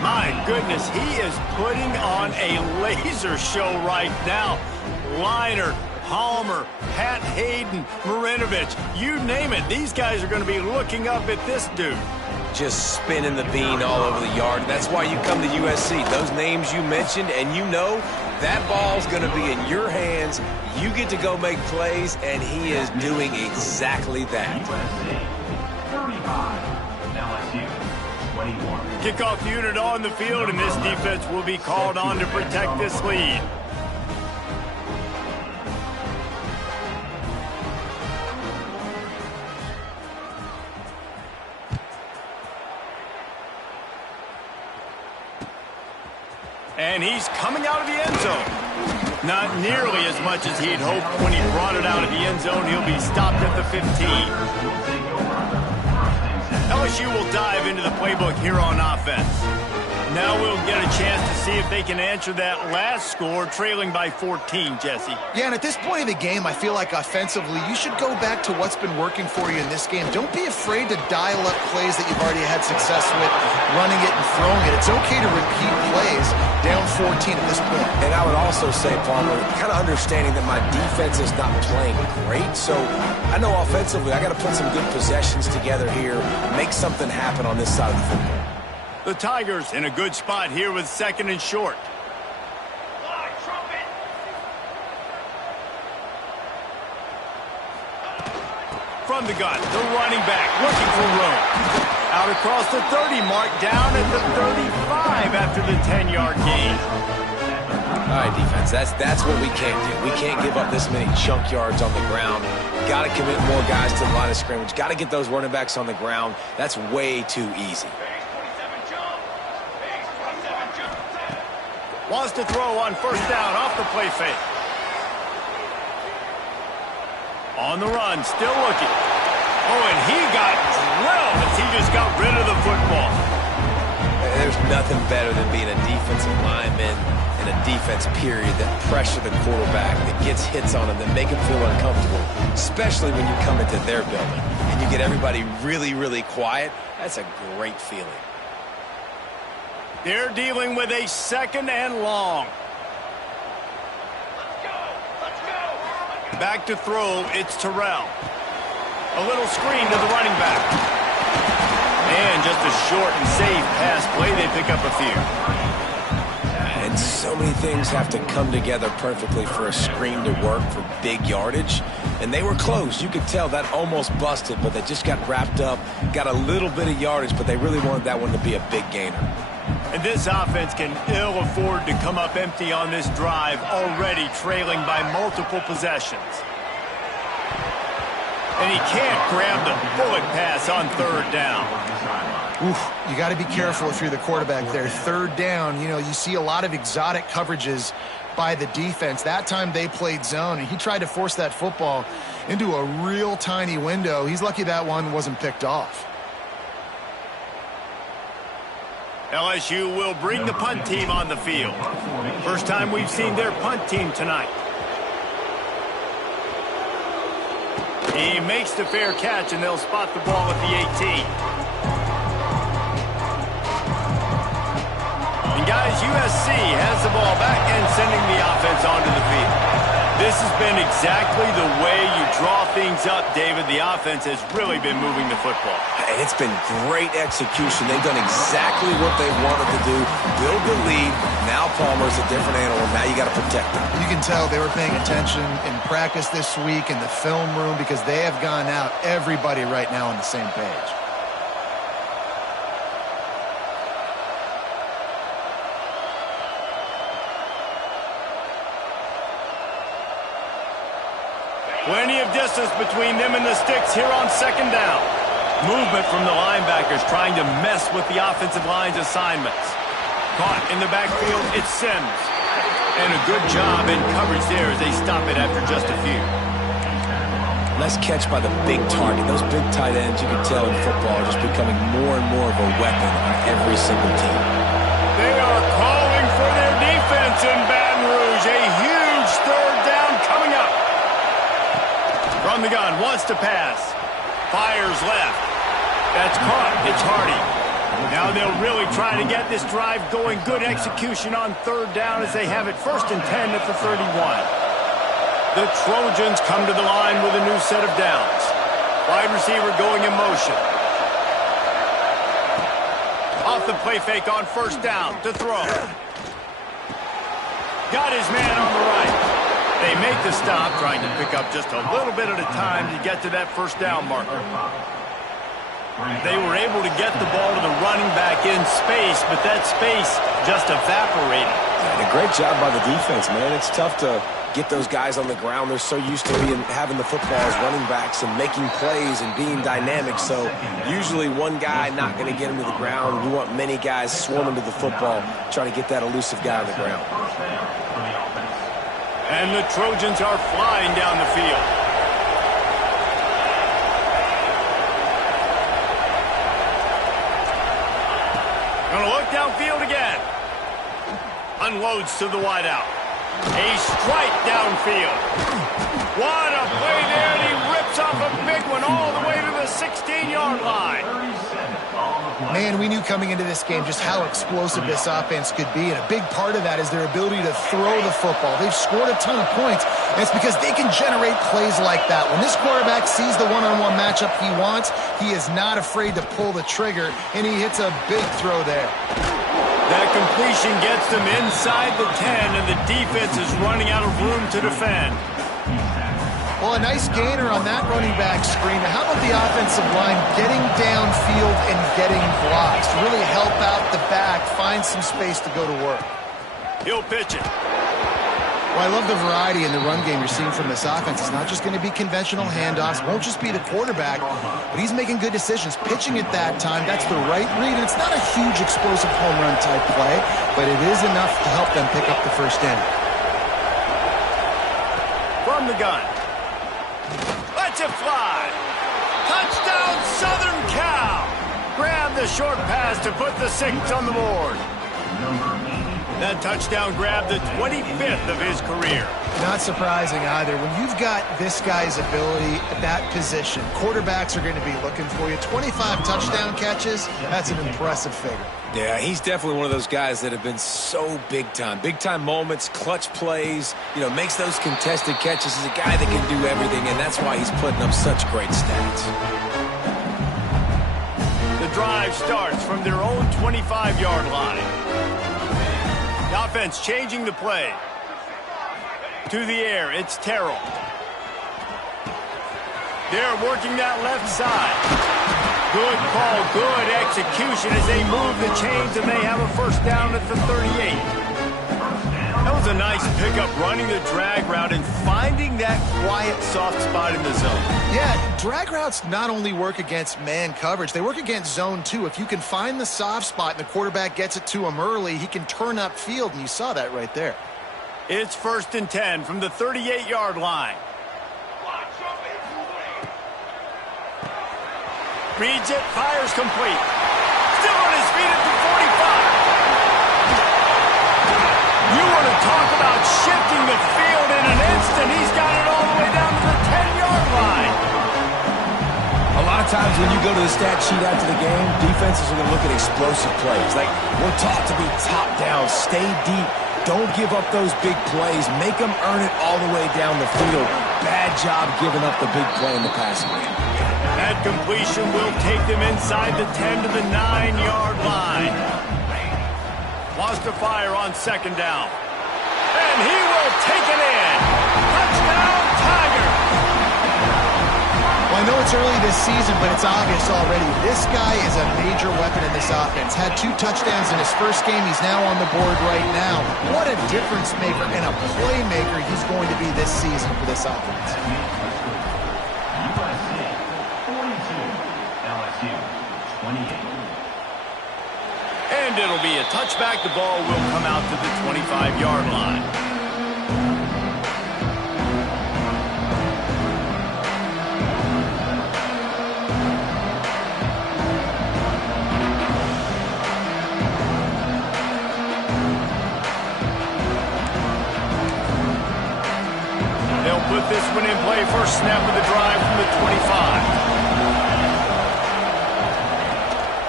My goodness, he is putting on a laser show right now. Liner, Palmer, Pat Hayden, Marinovich, you name it. These guys are going to be looking up at this dude. Just spinning the bean all over the yard. That's why you come to USC. Those names you mentioned, and you know that ball's going to be in your hands. You get to go make plays, and he is doing exactly that. 35, LSU, 21. Kickoff unit on the field, and this defense will be called on to protect this lead. And he's coming out of the end zone. Not nearly as much as he'd hoped when he brought it out of the end zone. He'll be stopped at the 15. LSU will dive into the playbook here on offense. Now we'll get a chance to see if they can answer that last score, trailing by 14, Jesse. Yeah, and at this point of the game, I feel like offensively, you should go back to what's been working for you in this game. Don't be afraid to dial up plays that you've already had success with, running it and throwing it. It's okay to repeat plays down 14 at this point. And I would also say, Palmer, kind of understanding that my defense is not playing great, so I know offensively I got to put some good possessions together here, make something happen on this side of the football. The Tigers in a good spot here with 2nd and short. From the gun, the running back looking for room. Out across the 30 mark, down at the 35 after the 10-yard gain. All right, defense, that's what we can't do. We can't give up this many chunk yards on the ground. Got to commit more guys to the line of scrimmage. Got to get those running backs on the ground. That's way too easy. Wants to throw on 1st down off the play fake. On the run, still looking. Oh, and he got drilled as he just got rid of the football. There's nothing better than being a defensive lineman in a defense period that pressure the quarterback, that gets hits on him, that make him feel uncomfortable, especially when you come into their building and you get everybody really, really quiet. That's a great feeling. They're dealing with a 2nd and long. Back to throw, it's Terrell. A little screen to the running back. And just a short and safe pass play, they pick up a few. And so many things have to come together perfectly for a screen to work for big yardage. And they were close. You could tell that almost busted, but they just got wrapped up, got a little bit of yardage, but they really wanted that one to be a big gainer. And this offense can ill afford to come up empty on this drive, already trailing by multiple possessions. And he can't grab the bullet pass on 3rd down. Oof, you got to be careful if you're the quarterback there. 3rd down, you see a lot of exotic coverages by the defense. That time they played zone, and he tried to force that football into a real tiny window. He's lucky that one wasn't picked off. LSU will bring the punt team on the field. First time we've seen their punt team tonight. He makes the fair catch, and they'll spot the ball at the 18. And guys, USC has the ball back and sending the offense onto the field. This has been exactly the way you draw things up, David. The offense has really been moving the football. And it's been great execution. They've done exactly what they wanted to do. Build the lead. Now Palmer's a different animal. Now you got to protect him. You can tell they were paying attention in practice this week in the film room because they have gone out everybody right now on the same page. Plenty of distance between them and the sticks here on 2nd down. Movement from the linebackers trying to mess with the offensive line's assignments. Caught in the backfield, it's Sims. And a good job in coverage there as they stop it after just a few. Nice catch by the big target. Those big tight ends, you can tell in football, are just becoming more and more of a weapon on every single team. They are calling for their defense in Baton Rouge. A huge 3rd down coming up. From the gun, wants to pass. Fires left. That's caught. It's Hardy. Now they'll really try to get this drive going. Good execution on 3rd down as they have it 1st and 10 at the 31. The Trojans come to the line with a new set of downs. Wide receiver going in motion. Off the play fake on 1st down to throw. Got his man on the right. They make the stop, trying to pick up just a little bit at a time to get to that 1st down marker. They were able to get the ball to the running back in space, but that space just evaporated. And a great job by the defense, man. It's tough to get those guys on the ground. They're so used to having the football as running backs and making plays and being dynamic. So usually one guy not going to get him to the ground. You want many guys swarming to the football, trying to get that elusive guy on the ground. And the Trojans are flying down the field. Gonna look downfield again. Unloads to the wideout. A strike downfield. What a play there, and he rips off a big one all the way to the 16-yard line. Man, we knew coming into this game just how explosive this offense could be, and a big part of that is their ability to throw the football. They've scored a ton of points, and it's because they can generate plays like that. When this quarterback sees the one-on-one matchup he wants, he is not afraid to pull the trigger, and he hits a big throw there. That completion gets them inside the 10, and the defense is running out of room to defend. Well, a nice gainer on that running back screen. Now, how about the offensive line getting downfield and getting blocks to really help out the back, find some space to go to work? He'll pitch it. Well, I love the variety in the run game you're seeing from this offense. It's not just going to be conventional handoffs. Won't just be the quarterback, but he's making good decisions. Pitching at that time, that's the right read. And it's not a huge explosive home run type play, but it is enough to help them pick up the first down. From the gun. Lets it fly. Touchdown, Southern Cal. Grab the short pass to put the 6 on the board. That touchdown grabbed the 25th of his career. Not surprising either. When you've got this guy's ability at that position, quarterbacks are going to be looking for you. 25 touchdown catches, that's an impressive figure. Yeah, he's definitely one of those guys that have been so big time. Big time moments, clutch plays, makes those contested catches. He's a guy that can do everything, and that's why he's putting up such great stats. The drive starts from their own 25-yard line. The offense changing the play. To the air, it's Terrell. They're working that left side. Good call, good execution as they move the chains, and they have a first down at the 38. That was a nice pickup, running the drag route and finding that quiet, soft spot in the zone. Yeah, drag routes not only work against man coverage, they work against zone too. If you can find the soft spot and the quarterback gets it to him early, he can turn upfield, and you saw that right there. It's 1st and 10 from the 38-yard line. Reads it, fires complete. Still on his feet at the 45. You want to talk about shifting the field in an instant. He's got it all the way down to the 10-yard line. A lot of times when you go to the stat sheet after the game, defenses are going to look at explosive plays. Like, we're taught to be top down, stay deep, don't give up those big plays, make them earn it all the way down the field. Bad job giving up the big play in the passing game. That completion will take them inside the 10 to the 9-yard line. Wants to fire on 2nd down. And he will take it in. Touchdown, Tigers! Well, I know it's early this season, but it's obvious already. This guy is a major weapon in this offense. Had 2 touchdowns in his first game. He's now on the board right now. What a difference maker and a playmaker he's going to be this season for this offense. And it'll be a touchback. The ball will come out to the 25-yard line. They'll put this one in play. First snap of the drive from the 25.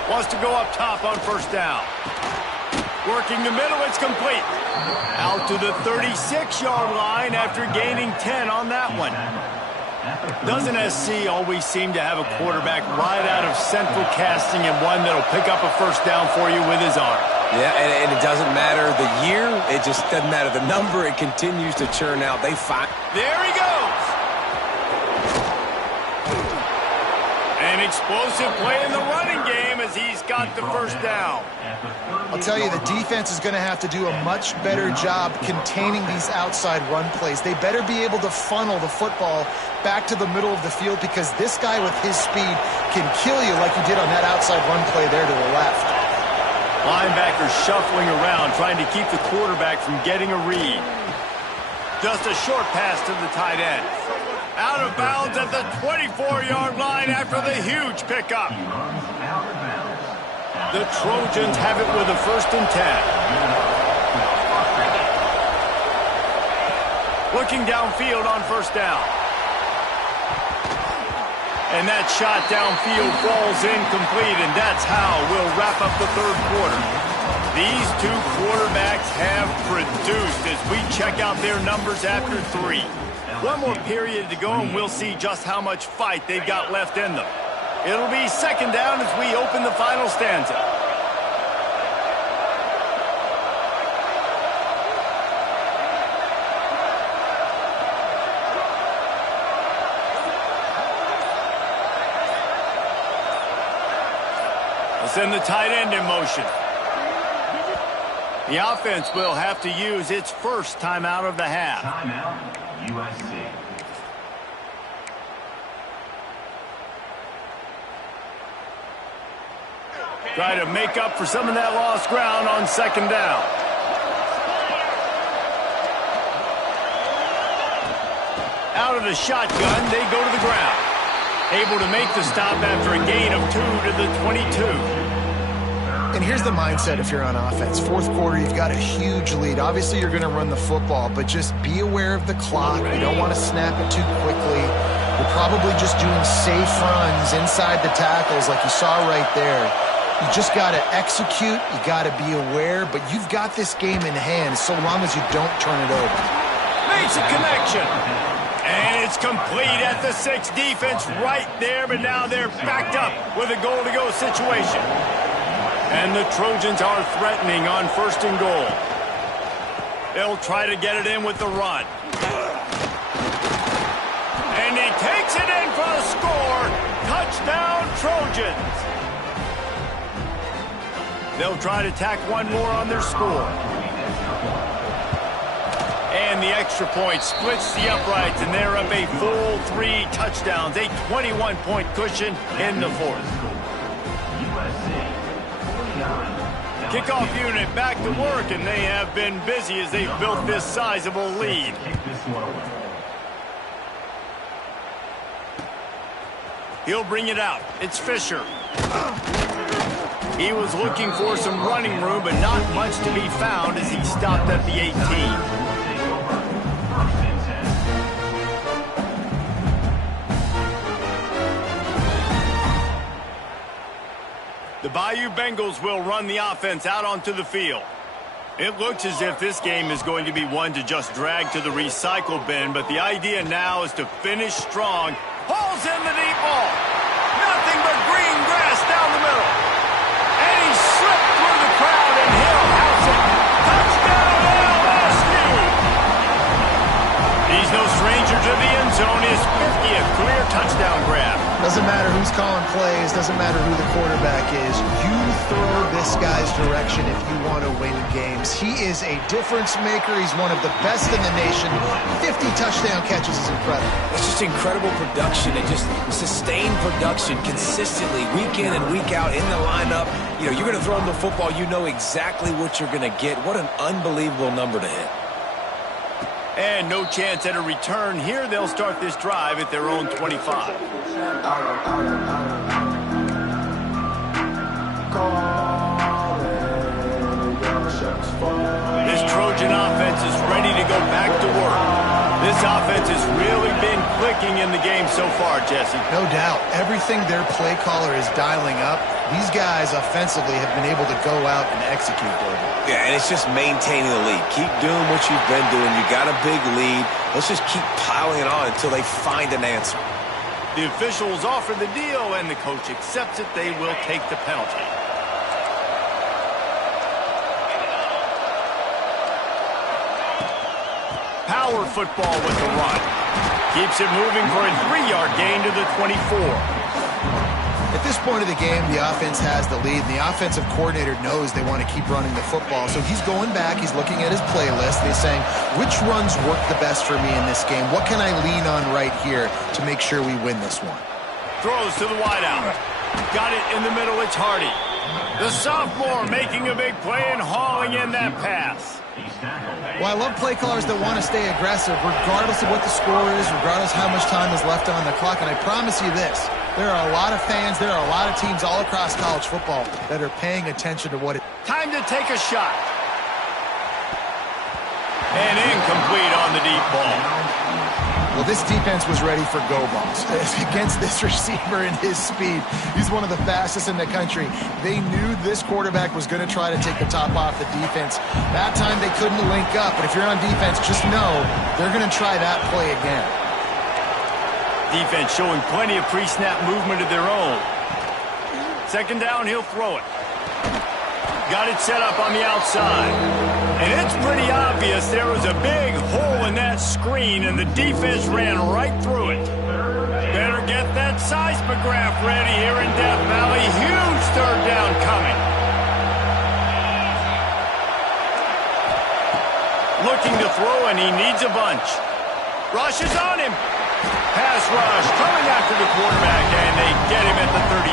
Wants to go up top on 1st down. Working the middle, it's complete. Out to the 36-yard line after gaining 10 on that one. Doesn't SC always seem to have a quarterback right out of central casting and one that'll pick up a first down for you with his arm? Yeah, and it doesn't matter the year. It just doesn't matter the number. It continues to churn out. They find. There he goes. An explosive play in the running game as he's got the first down. I'll tell you, the defense is going to have to do a much better job containing these outside run plays. They better be able to funnel the football back to the middle of the field, because this guy with his speed can kill you like he did on that outside run play there to the left. Linebackers shuffling around, trying to keep the quarterback from getting a read. Just a short pass to the tight end. Out of bounds at the 24-yard line after the huge pickup. The Trojans have it with a 1st and 10. Looking downfield on 1st down. And that shot downfield falls incomplete, and that's how we'll wrap up the 3rd quarter. These two quarterbacks have produced as we check out their numbers after 3. One more period to go, and we'll see just how much fight they've got left in them. It'll be 2nd down as we open the final stanza. We'll send the tight end in motion. The offense will have to use its first timeout of the half. Timeout, USC. Try to make up for some of that lost ground on 2nd down. Out of the shotgun, they go to the ground. Able to make the stop after a gain of 2 to the 22. And here's the mindset if you're on offense. 4th quarter, you've got a huge lead. Obviously, you're going to run the football, but just be aware of the clock. You don't want to snap it too quickly. You're probably just doing safe runs inside the tackles like you saw right there. You just got to execute. You got to be aware, but you've got this game in hand so long as you don't turn it over. Makes a connection. And it's complete at the 6. Defense right there, but now they're backed up with a goal-to-go situation. And the Trojans are threatening on 1st and goal. They'll try to get it in with the run. And he takes it in for the score. Touchdown, Trojans. They'll try to tack one more on their score. And the extra point splits the uprights, and they're up a full 3 touchdowns, a 21-point cushion in the 4th. Kickoff unit back to work, and they have been busy as they've built this sizable lead. He'll bring it out. It's Fisher. He was looking for some running room, but not much to be found as he stopped at the 18. The Bayou Bengals will run the offense out onto the field. It looks as if this game is going to be one to just drag to the recycle bin, but the idea now is to finish strong. Pulls in the deep ball. Nothing but green grass down the middle. And he slipped through the crowd, and he'll house it. Touchdown, LSU! He's no stranger to the end zone. His 50th career touchdown grab. Doesn't matter who's calling plays, doesn't matter who the quarterback is. You throw this guy's direction if you want to win games. He is a difference maker. He's one of the best in the nation. 50 touchdown catches is incredible. It's just incredible production and just sustained production consistently week in and week out in the lineup. You know, you're going to throw him the football, you know exactly what you're going to get. What an unbelievable number to hit. And no chance at a return here. They'll start this drive at their own 25. This Trojan offense is ready to go back to work. This offense has really been clicking in the game so far, Jesse. No doubt. Everything their play caller is dialing up, these guys offensively have been able to go out and execute, David. Yeah, and it's just maintaining the lead. Keep doing what you've been doing. You got a big lead. Let's just keep piling it on until they find an answer. The officials offer the deal, and the coach accepts it. They will take the penalty. Power football with the run. Keeps it moving for a 3-yard gain to the 24. At this point of the game, the offense has the lead, and the offensive coordinator knows they want to keep running the football. So he's going back, he's looking at his playlist, and he's saying, which runs work the best for me in this game? What can I lean on right here to make sure we win this one? Throws to the wideout. Got it in the middle, it's Hardy. The sophomore making a big play and hauling in that pass. Well, I love play callers that want to stay aggressive regardless of what the score is, regardless how much time is left on the clock. And I promise you this, there are a lot of fans, there are a lot of teams all across college football that are paying attention to what it... Time to take a shot. And incomplete on the deep ball. Well, this defense was ready for go balls against this receiver and his speed. He's one of the fastest in the country. They knew this quarterback was going to try to take the top off the defense. That time they couldn't link up, but if you're on defense, just know they're going to try that play again. Defense showing plenty of pre-snap movement of their own. Second down, he'll throw it. Got it set up on the outside. And it's pretty obvious there was a big hole in that screen, and the defense ran right through it. Better get that seismograph ready here in Death Valley. Huge third down coming. Looking to throw, and he needs a bunch. Rush is on him. Pass rush coming after the quarterback, and they get him at the 32.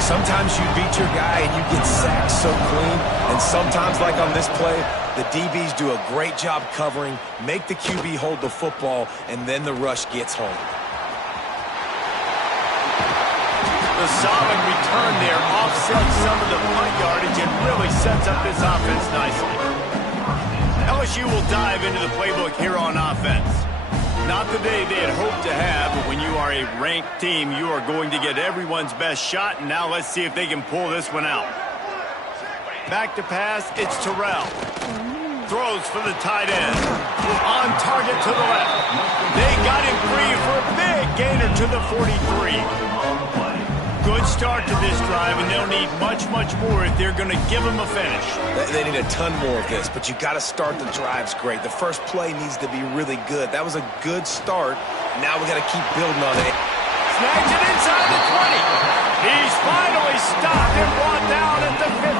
Sometimes you beat your guy and you get sacked so clean, and sometimes, like on this play, the DBs do a great job covering, make the QB hold the football, and then the rush gets home. The solid return there offsets some of the punt yardage and really sets up this offense nicely. LSU will dive into the playbook here on offense. Not the day they had hoped to have, but when you are a ranked team, you are going to get everyone's best shot, and now let's see if they can pull this one out. Back to pass, it's Terrell. Throws for the tight end. On target to the left. They got him free for a big gainer to the 43. Good start to this drive, and they'll need much, much more if they're going to give them a finish. They need a ton more of this, but you got to start the drives great. The first play needs to be really good. That was a good start. Now we got to keep building on it. Snags it inside the 20. He's finally stopped and brought down at the 15.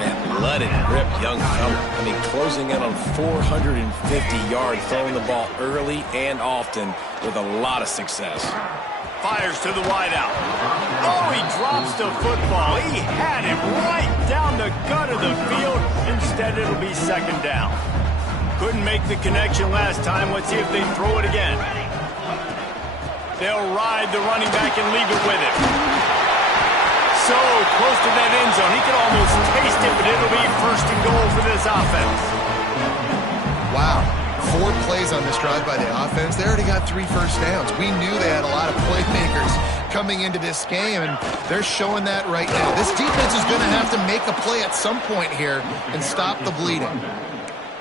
Man, blooded, ripped young fella. I mean, closing in on 450 yards, throwing the ball early and often with a lot of success. Fires to the wideout. Oh, he drops the football. He had him right down the gut of the field. Instead, it'll be second down. Couldn't make the connection last time. Let's see if they throw it again. They'll ride the running back and leave it with him. So close to that end zone. He can almost taste it, but it'll be first and goal for this offense. Wow. 4 plays on this drive by the offense. They already got 3 first downs. We knew they had a lot of playmakers coming into this game, and they're showing that right now. This defense is going to have to make a play at some point here and stop the bleeding.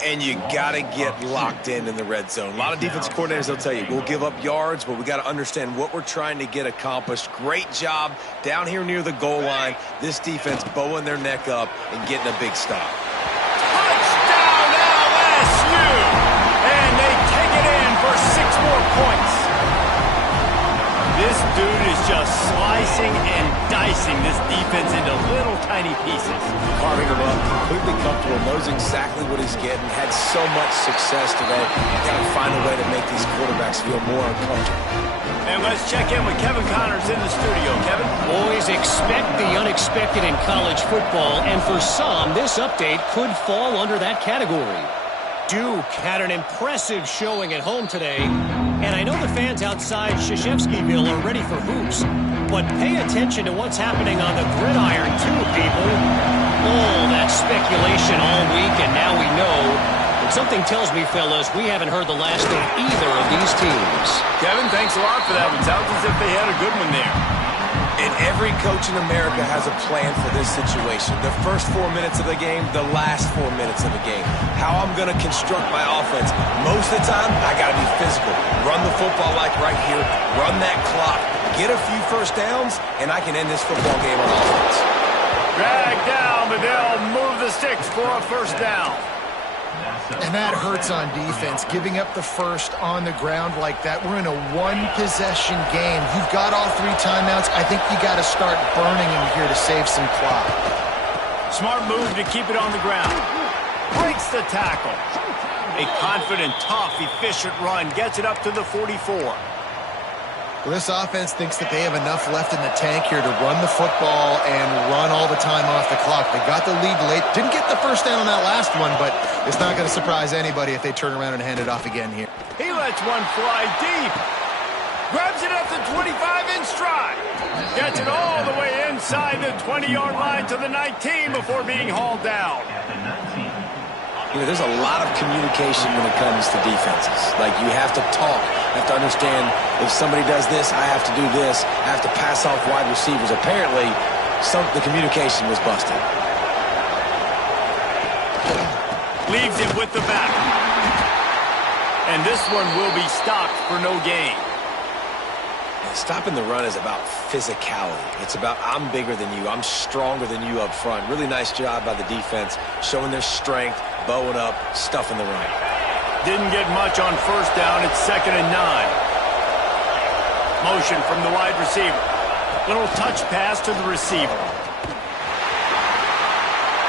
And you got to get locked in the red zone. A lot of defense coordinators will tell you, we'll give up yards, but we got to understand what we're trying to get accomplished. Great job down here near the goal line. This defense bowing their neck up and getting a big stop. Touchdown LSU! And they take it in for 6 more points. This dude is just slicing and dicing this defense into little tiny pieces. Carving him up, completely comfortable, knows exactly what he's getting, had so much success today. You got to find a way to make these quarterbacks feel more uncomfortable. And let's check in with Kevin Connors in the studio. Kevin? Boys, expect the unexpected in college football, and for some, this update could fall under that category. Duke had an impressive showing at home today, and I know the fans outside Krzyzewskiville are ready for hoops, but pay attention to what's happening on the gridiron too, people. All that speculation all week, and now we know. But something tells me, fellas, we haven't heard the last of either of these teams. Kevin, thanks a lot for that. It sounds as if they had a good one there. And every coach in America has a plan for this situation. The first 4 minutes of the game, the last 4 minutes of the game. How I'm going to construct my offense. Most of the time, I got to be physical. Run the football like right here. Run that clock. Get a few first downs, and I can end this football game on offense. Drag down, but they'll move the sticks for a first down. And that hurts on defense, giving up the first on the ground like that. We're in a 1-possession game. You've got all 3 timeouts. I think you got to start burning them here to save some clock. Smart move to keep it on the ground. Breaks the tackle. A confident, tough, efficient run gets it up to the 44. Well, this offense thinks that they have enough left in the tank here to run the football and run all the time off the clock. They got the lead late. Didn't get the first down on that last one, but it's not going to surprise anybody if they turn around and hand it off again here. He lets one fly deep. Grabs it at the 25 in stride. Gets it all the way inside the 20-yard line to the 19 before being hauled down. You know, there's a lot of communication when it comes to defenses. Like, you have to talk. You have to understand if somebody does this, I have to do this. I have to pass off wide receivers. Apparently, the communication was busted. Leaves it with the back. And this one will be stopped for no gain. Stopping the run is about physicality. It's about I'm bigger than you. I'm stronger than you up front. Really nice job by the defense, showing their strength, bowing up, stuffing the run. Didn't get much on first down. It's 2nd and 9. Motion from the wide receiver. Little touch pass to the receiver.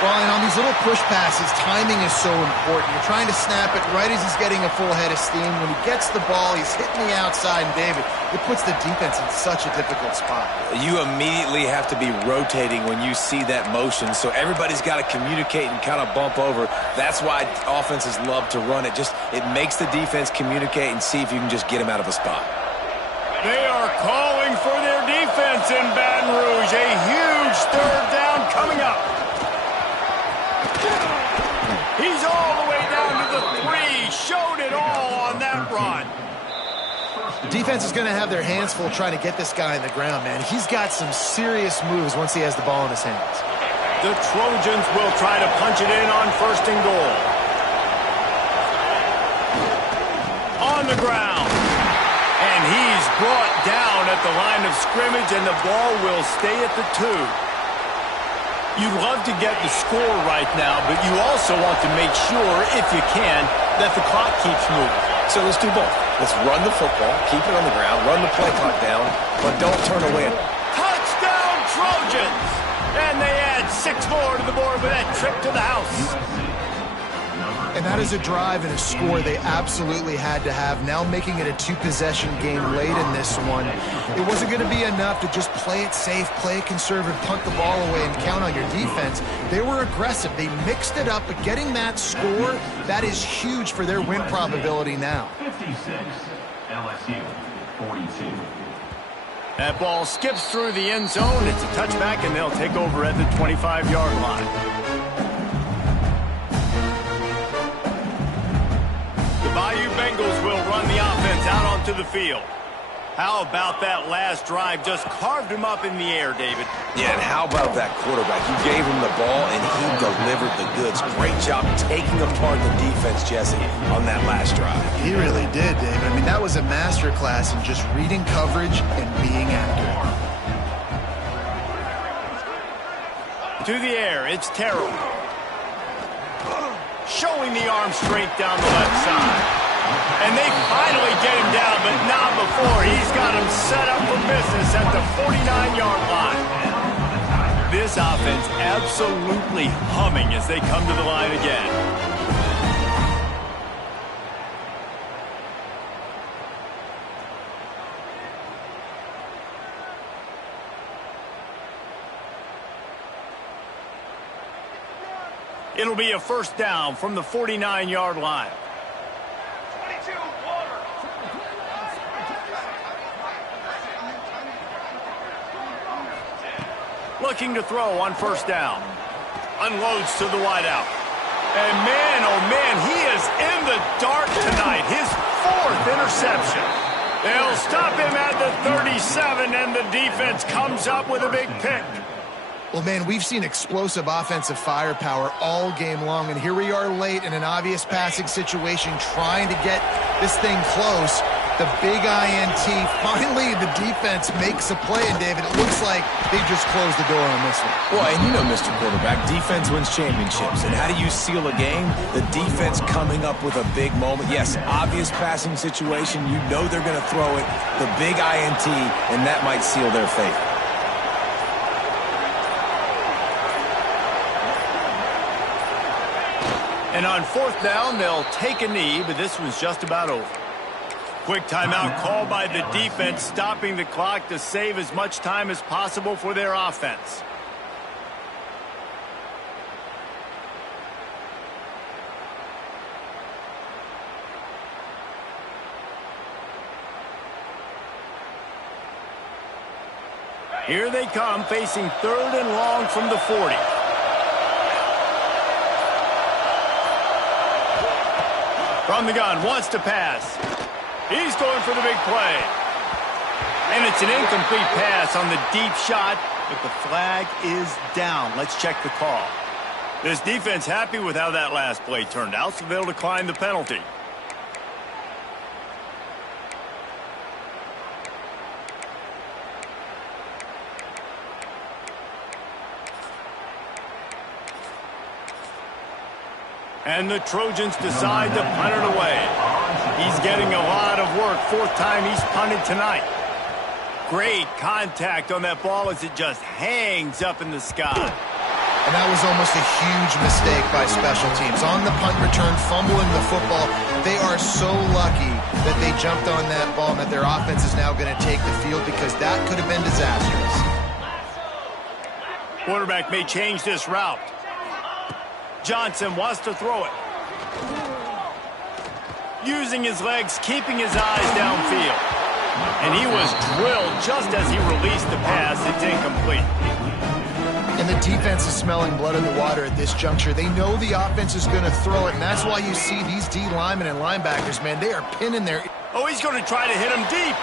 Well, and on these little push passes, timing is so important. You're trying to snap it right as he's getting a full head of steam. When he gets the ball, he's hitting the outside, and David, it puts the defense in such a difficult spot. You immediately have to be rotating when you see that motion, so everybody's got to communicate and kind of bump over. That's why offenses love to run it. It makes the defense communicate and see if you can just get them out of a spot. They are calling for their defense in Baton Rouge. A huge 3rd down coming up. He's all the way down to the 3. Showed it all on that run. Defense is going to have their hands full trying to get this guy on the ground, man. He's got some serious moves once he has the ball in his hands. The Trojans will try to punch it in on 1st and goal. On the ground. And he's brought down at the line of scrimmage, and the ball will stay at the 2. You'd love to get the score right now, but you also want to make sure, if you can, that the clock keeps moving. So let's do both. Let's run the football, keep it on the ground, run the play clock down, but don't turn away. Touchdown, Trojans! And they add 6 more to the board with that trip to the house. And that is a drive and a score they absolutely had to have. Now making it a 2-possession game late in this one. It wasn't going to be enough to just play it safe, play it conservative, punt the ball away, and count on your defense. They were aggressive. They mixed it up, but getting that score, that is huge for their win probability now. 56, LSU, 42. That ball skips through the end zone. It's a touchback, and they'll take over at the 25-yard line. Bayou Bengals will run the offense out onto the field. How about that last drive? Just carved him up in the air, David. Yeah, and how about that quarterback? You gave him the ball, and he delivered the goods. Great job taking apart the defense, Jesse, on that last drive. He really did, David. I mean, that was a masterclass in just reading coverage and being accurate. To the air, it's Terrell. Showing the arm strength down the left side. And they finally get him down, but not before. He's got him set up for business at the 49-yard line. This offense absolutely humming as they come to the line again. It'll be a 1st down from the 49-yard line. 22, water. Looking to throw on 1st down. Unloads to the wideout. And man, oh man, he is in the dark tonight. His 4th interception. They'll stop him at the 37, and the defense comes up with a big pick. Well, man, we've seen explosive offensive firepower all game long, and here we are late in an obvious passing situation trying to get this thing close. The big INT. Finally, the defense makes a play, and David, it looks like they just closed the door on this one. Well, and you know, Mr. Quarterback, defense wins championships. And how do you seal a game? The defense coming up with a big moment. Yes, obvious passing situation. You know they're going to throw it. The big INT, and that might seal their fate. And on 4th down, they'll take a knee, but this one's just about over. Quick timeout called by the defense, stopping the clock to save as much time as possible for their offense. Here they come, facing 3rd and long from the 40. From the gun, wants to pass. He's going for the big play. And it's an incomplete pass on the deep shot, but the flag is down. Let's check the call. This defense happy with how that last play turned out, so they'll decline the penalty. And the Trojans decide to punt it away. He's getting a lot of work. 4th time he's punted tonight. Great contact on that ball as it just hangs up in the sky. And that was almost a huge mistake by special teams. On the punt return, fumbling the football. They are so lucky that they jumped on that ball and that their offense is now going to take the field, because that could have been disastrous. Quarterback may change this route. Johnson wants to throw it. Using his legs, keeping his eyes downfield. And he was drilled just as he released the pass. It's incomplete. And the defense is smelling blood in the water at this juncture. They know the offense is going to throw it, and that's why you see these D linemen and linebackers, man, they are pinning their... Oh, he's going to try to hit him deep.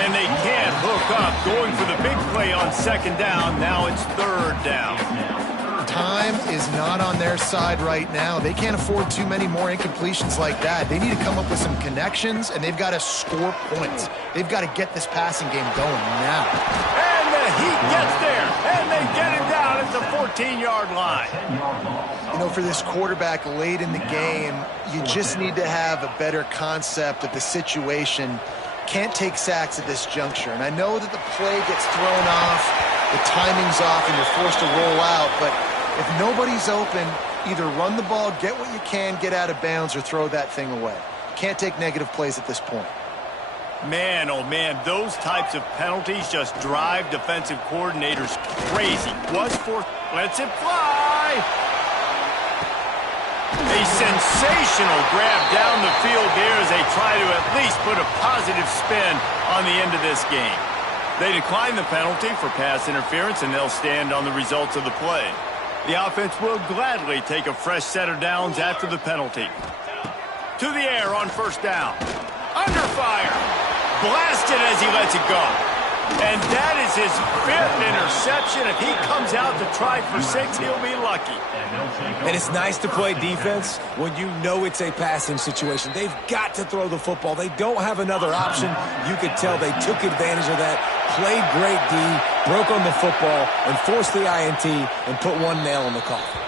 And they can't hook up. Going for the big play on 2nd down. Now it's 3rd down. Time is not on their side right now. They can't afford too many more incompletions like that. They need to come up with some connections, and they've got to score points. They've got to get this passing game going now. And the Heat gets there, and they get it down at the 14-yard line. You know, for this quarterback late in the game, you just need to have a better concept of the situation. Can't take sacks at this juncture. And I know that the play gets thrown off, the timing's off, and you're forced to roll out, but if nobody's open, either run the ball, get what you can, get out of bounds, or throw that thing away. Can't take negative plays at this point. Man, oh man, those types of penalties just drive defensive coordinators crazy. Was forced, lets it fly. A sensational grab down the field there as they try to at least put a positive spin on the end of this game. They decline the penalty for pass interference, and they'll stand on the results of the play. The offense will gladly take a fresh set of downs after the penalty. To the air on 1st down. Under fire. Blasted as he lets it go. And that is his 5th interception. If he comes out to try for 6, he'll be lucky. And it's nice to play defense when you know it's a passing situation. They've got to throw the football. They don't have another option. You could tell they took advantage of that, played great D, broke on the football, and forced the INT and put one nail in the coffin.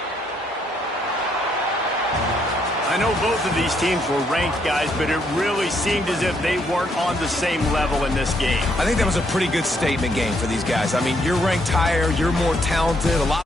I know both of these teams were ranked, guys, but it really seemed as if they weren't on the same level in this game. I think that was a pretty good statement game for these guys. I mean, you're ranked higher, you're more talented, a lot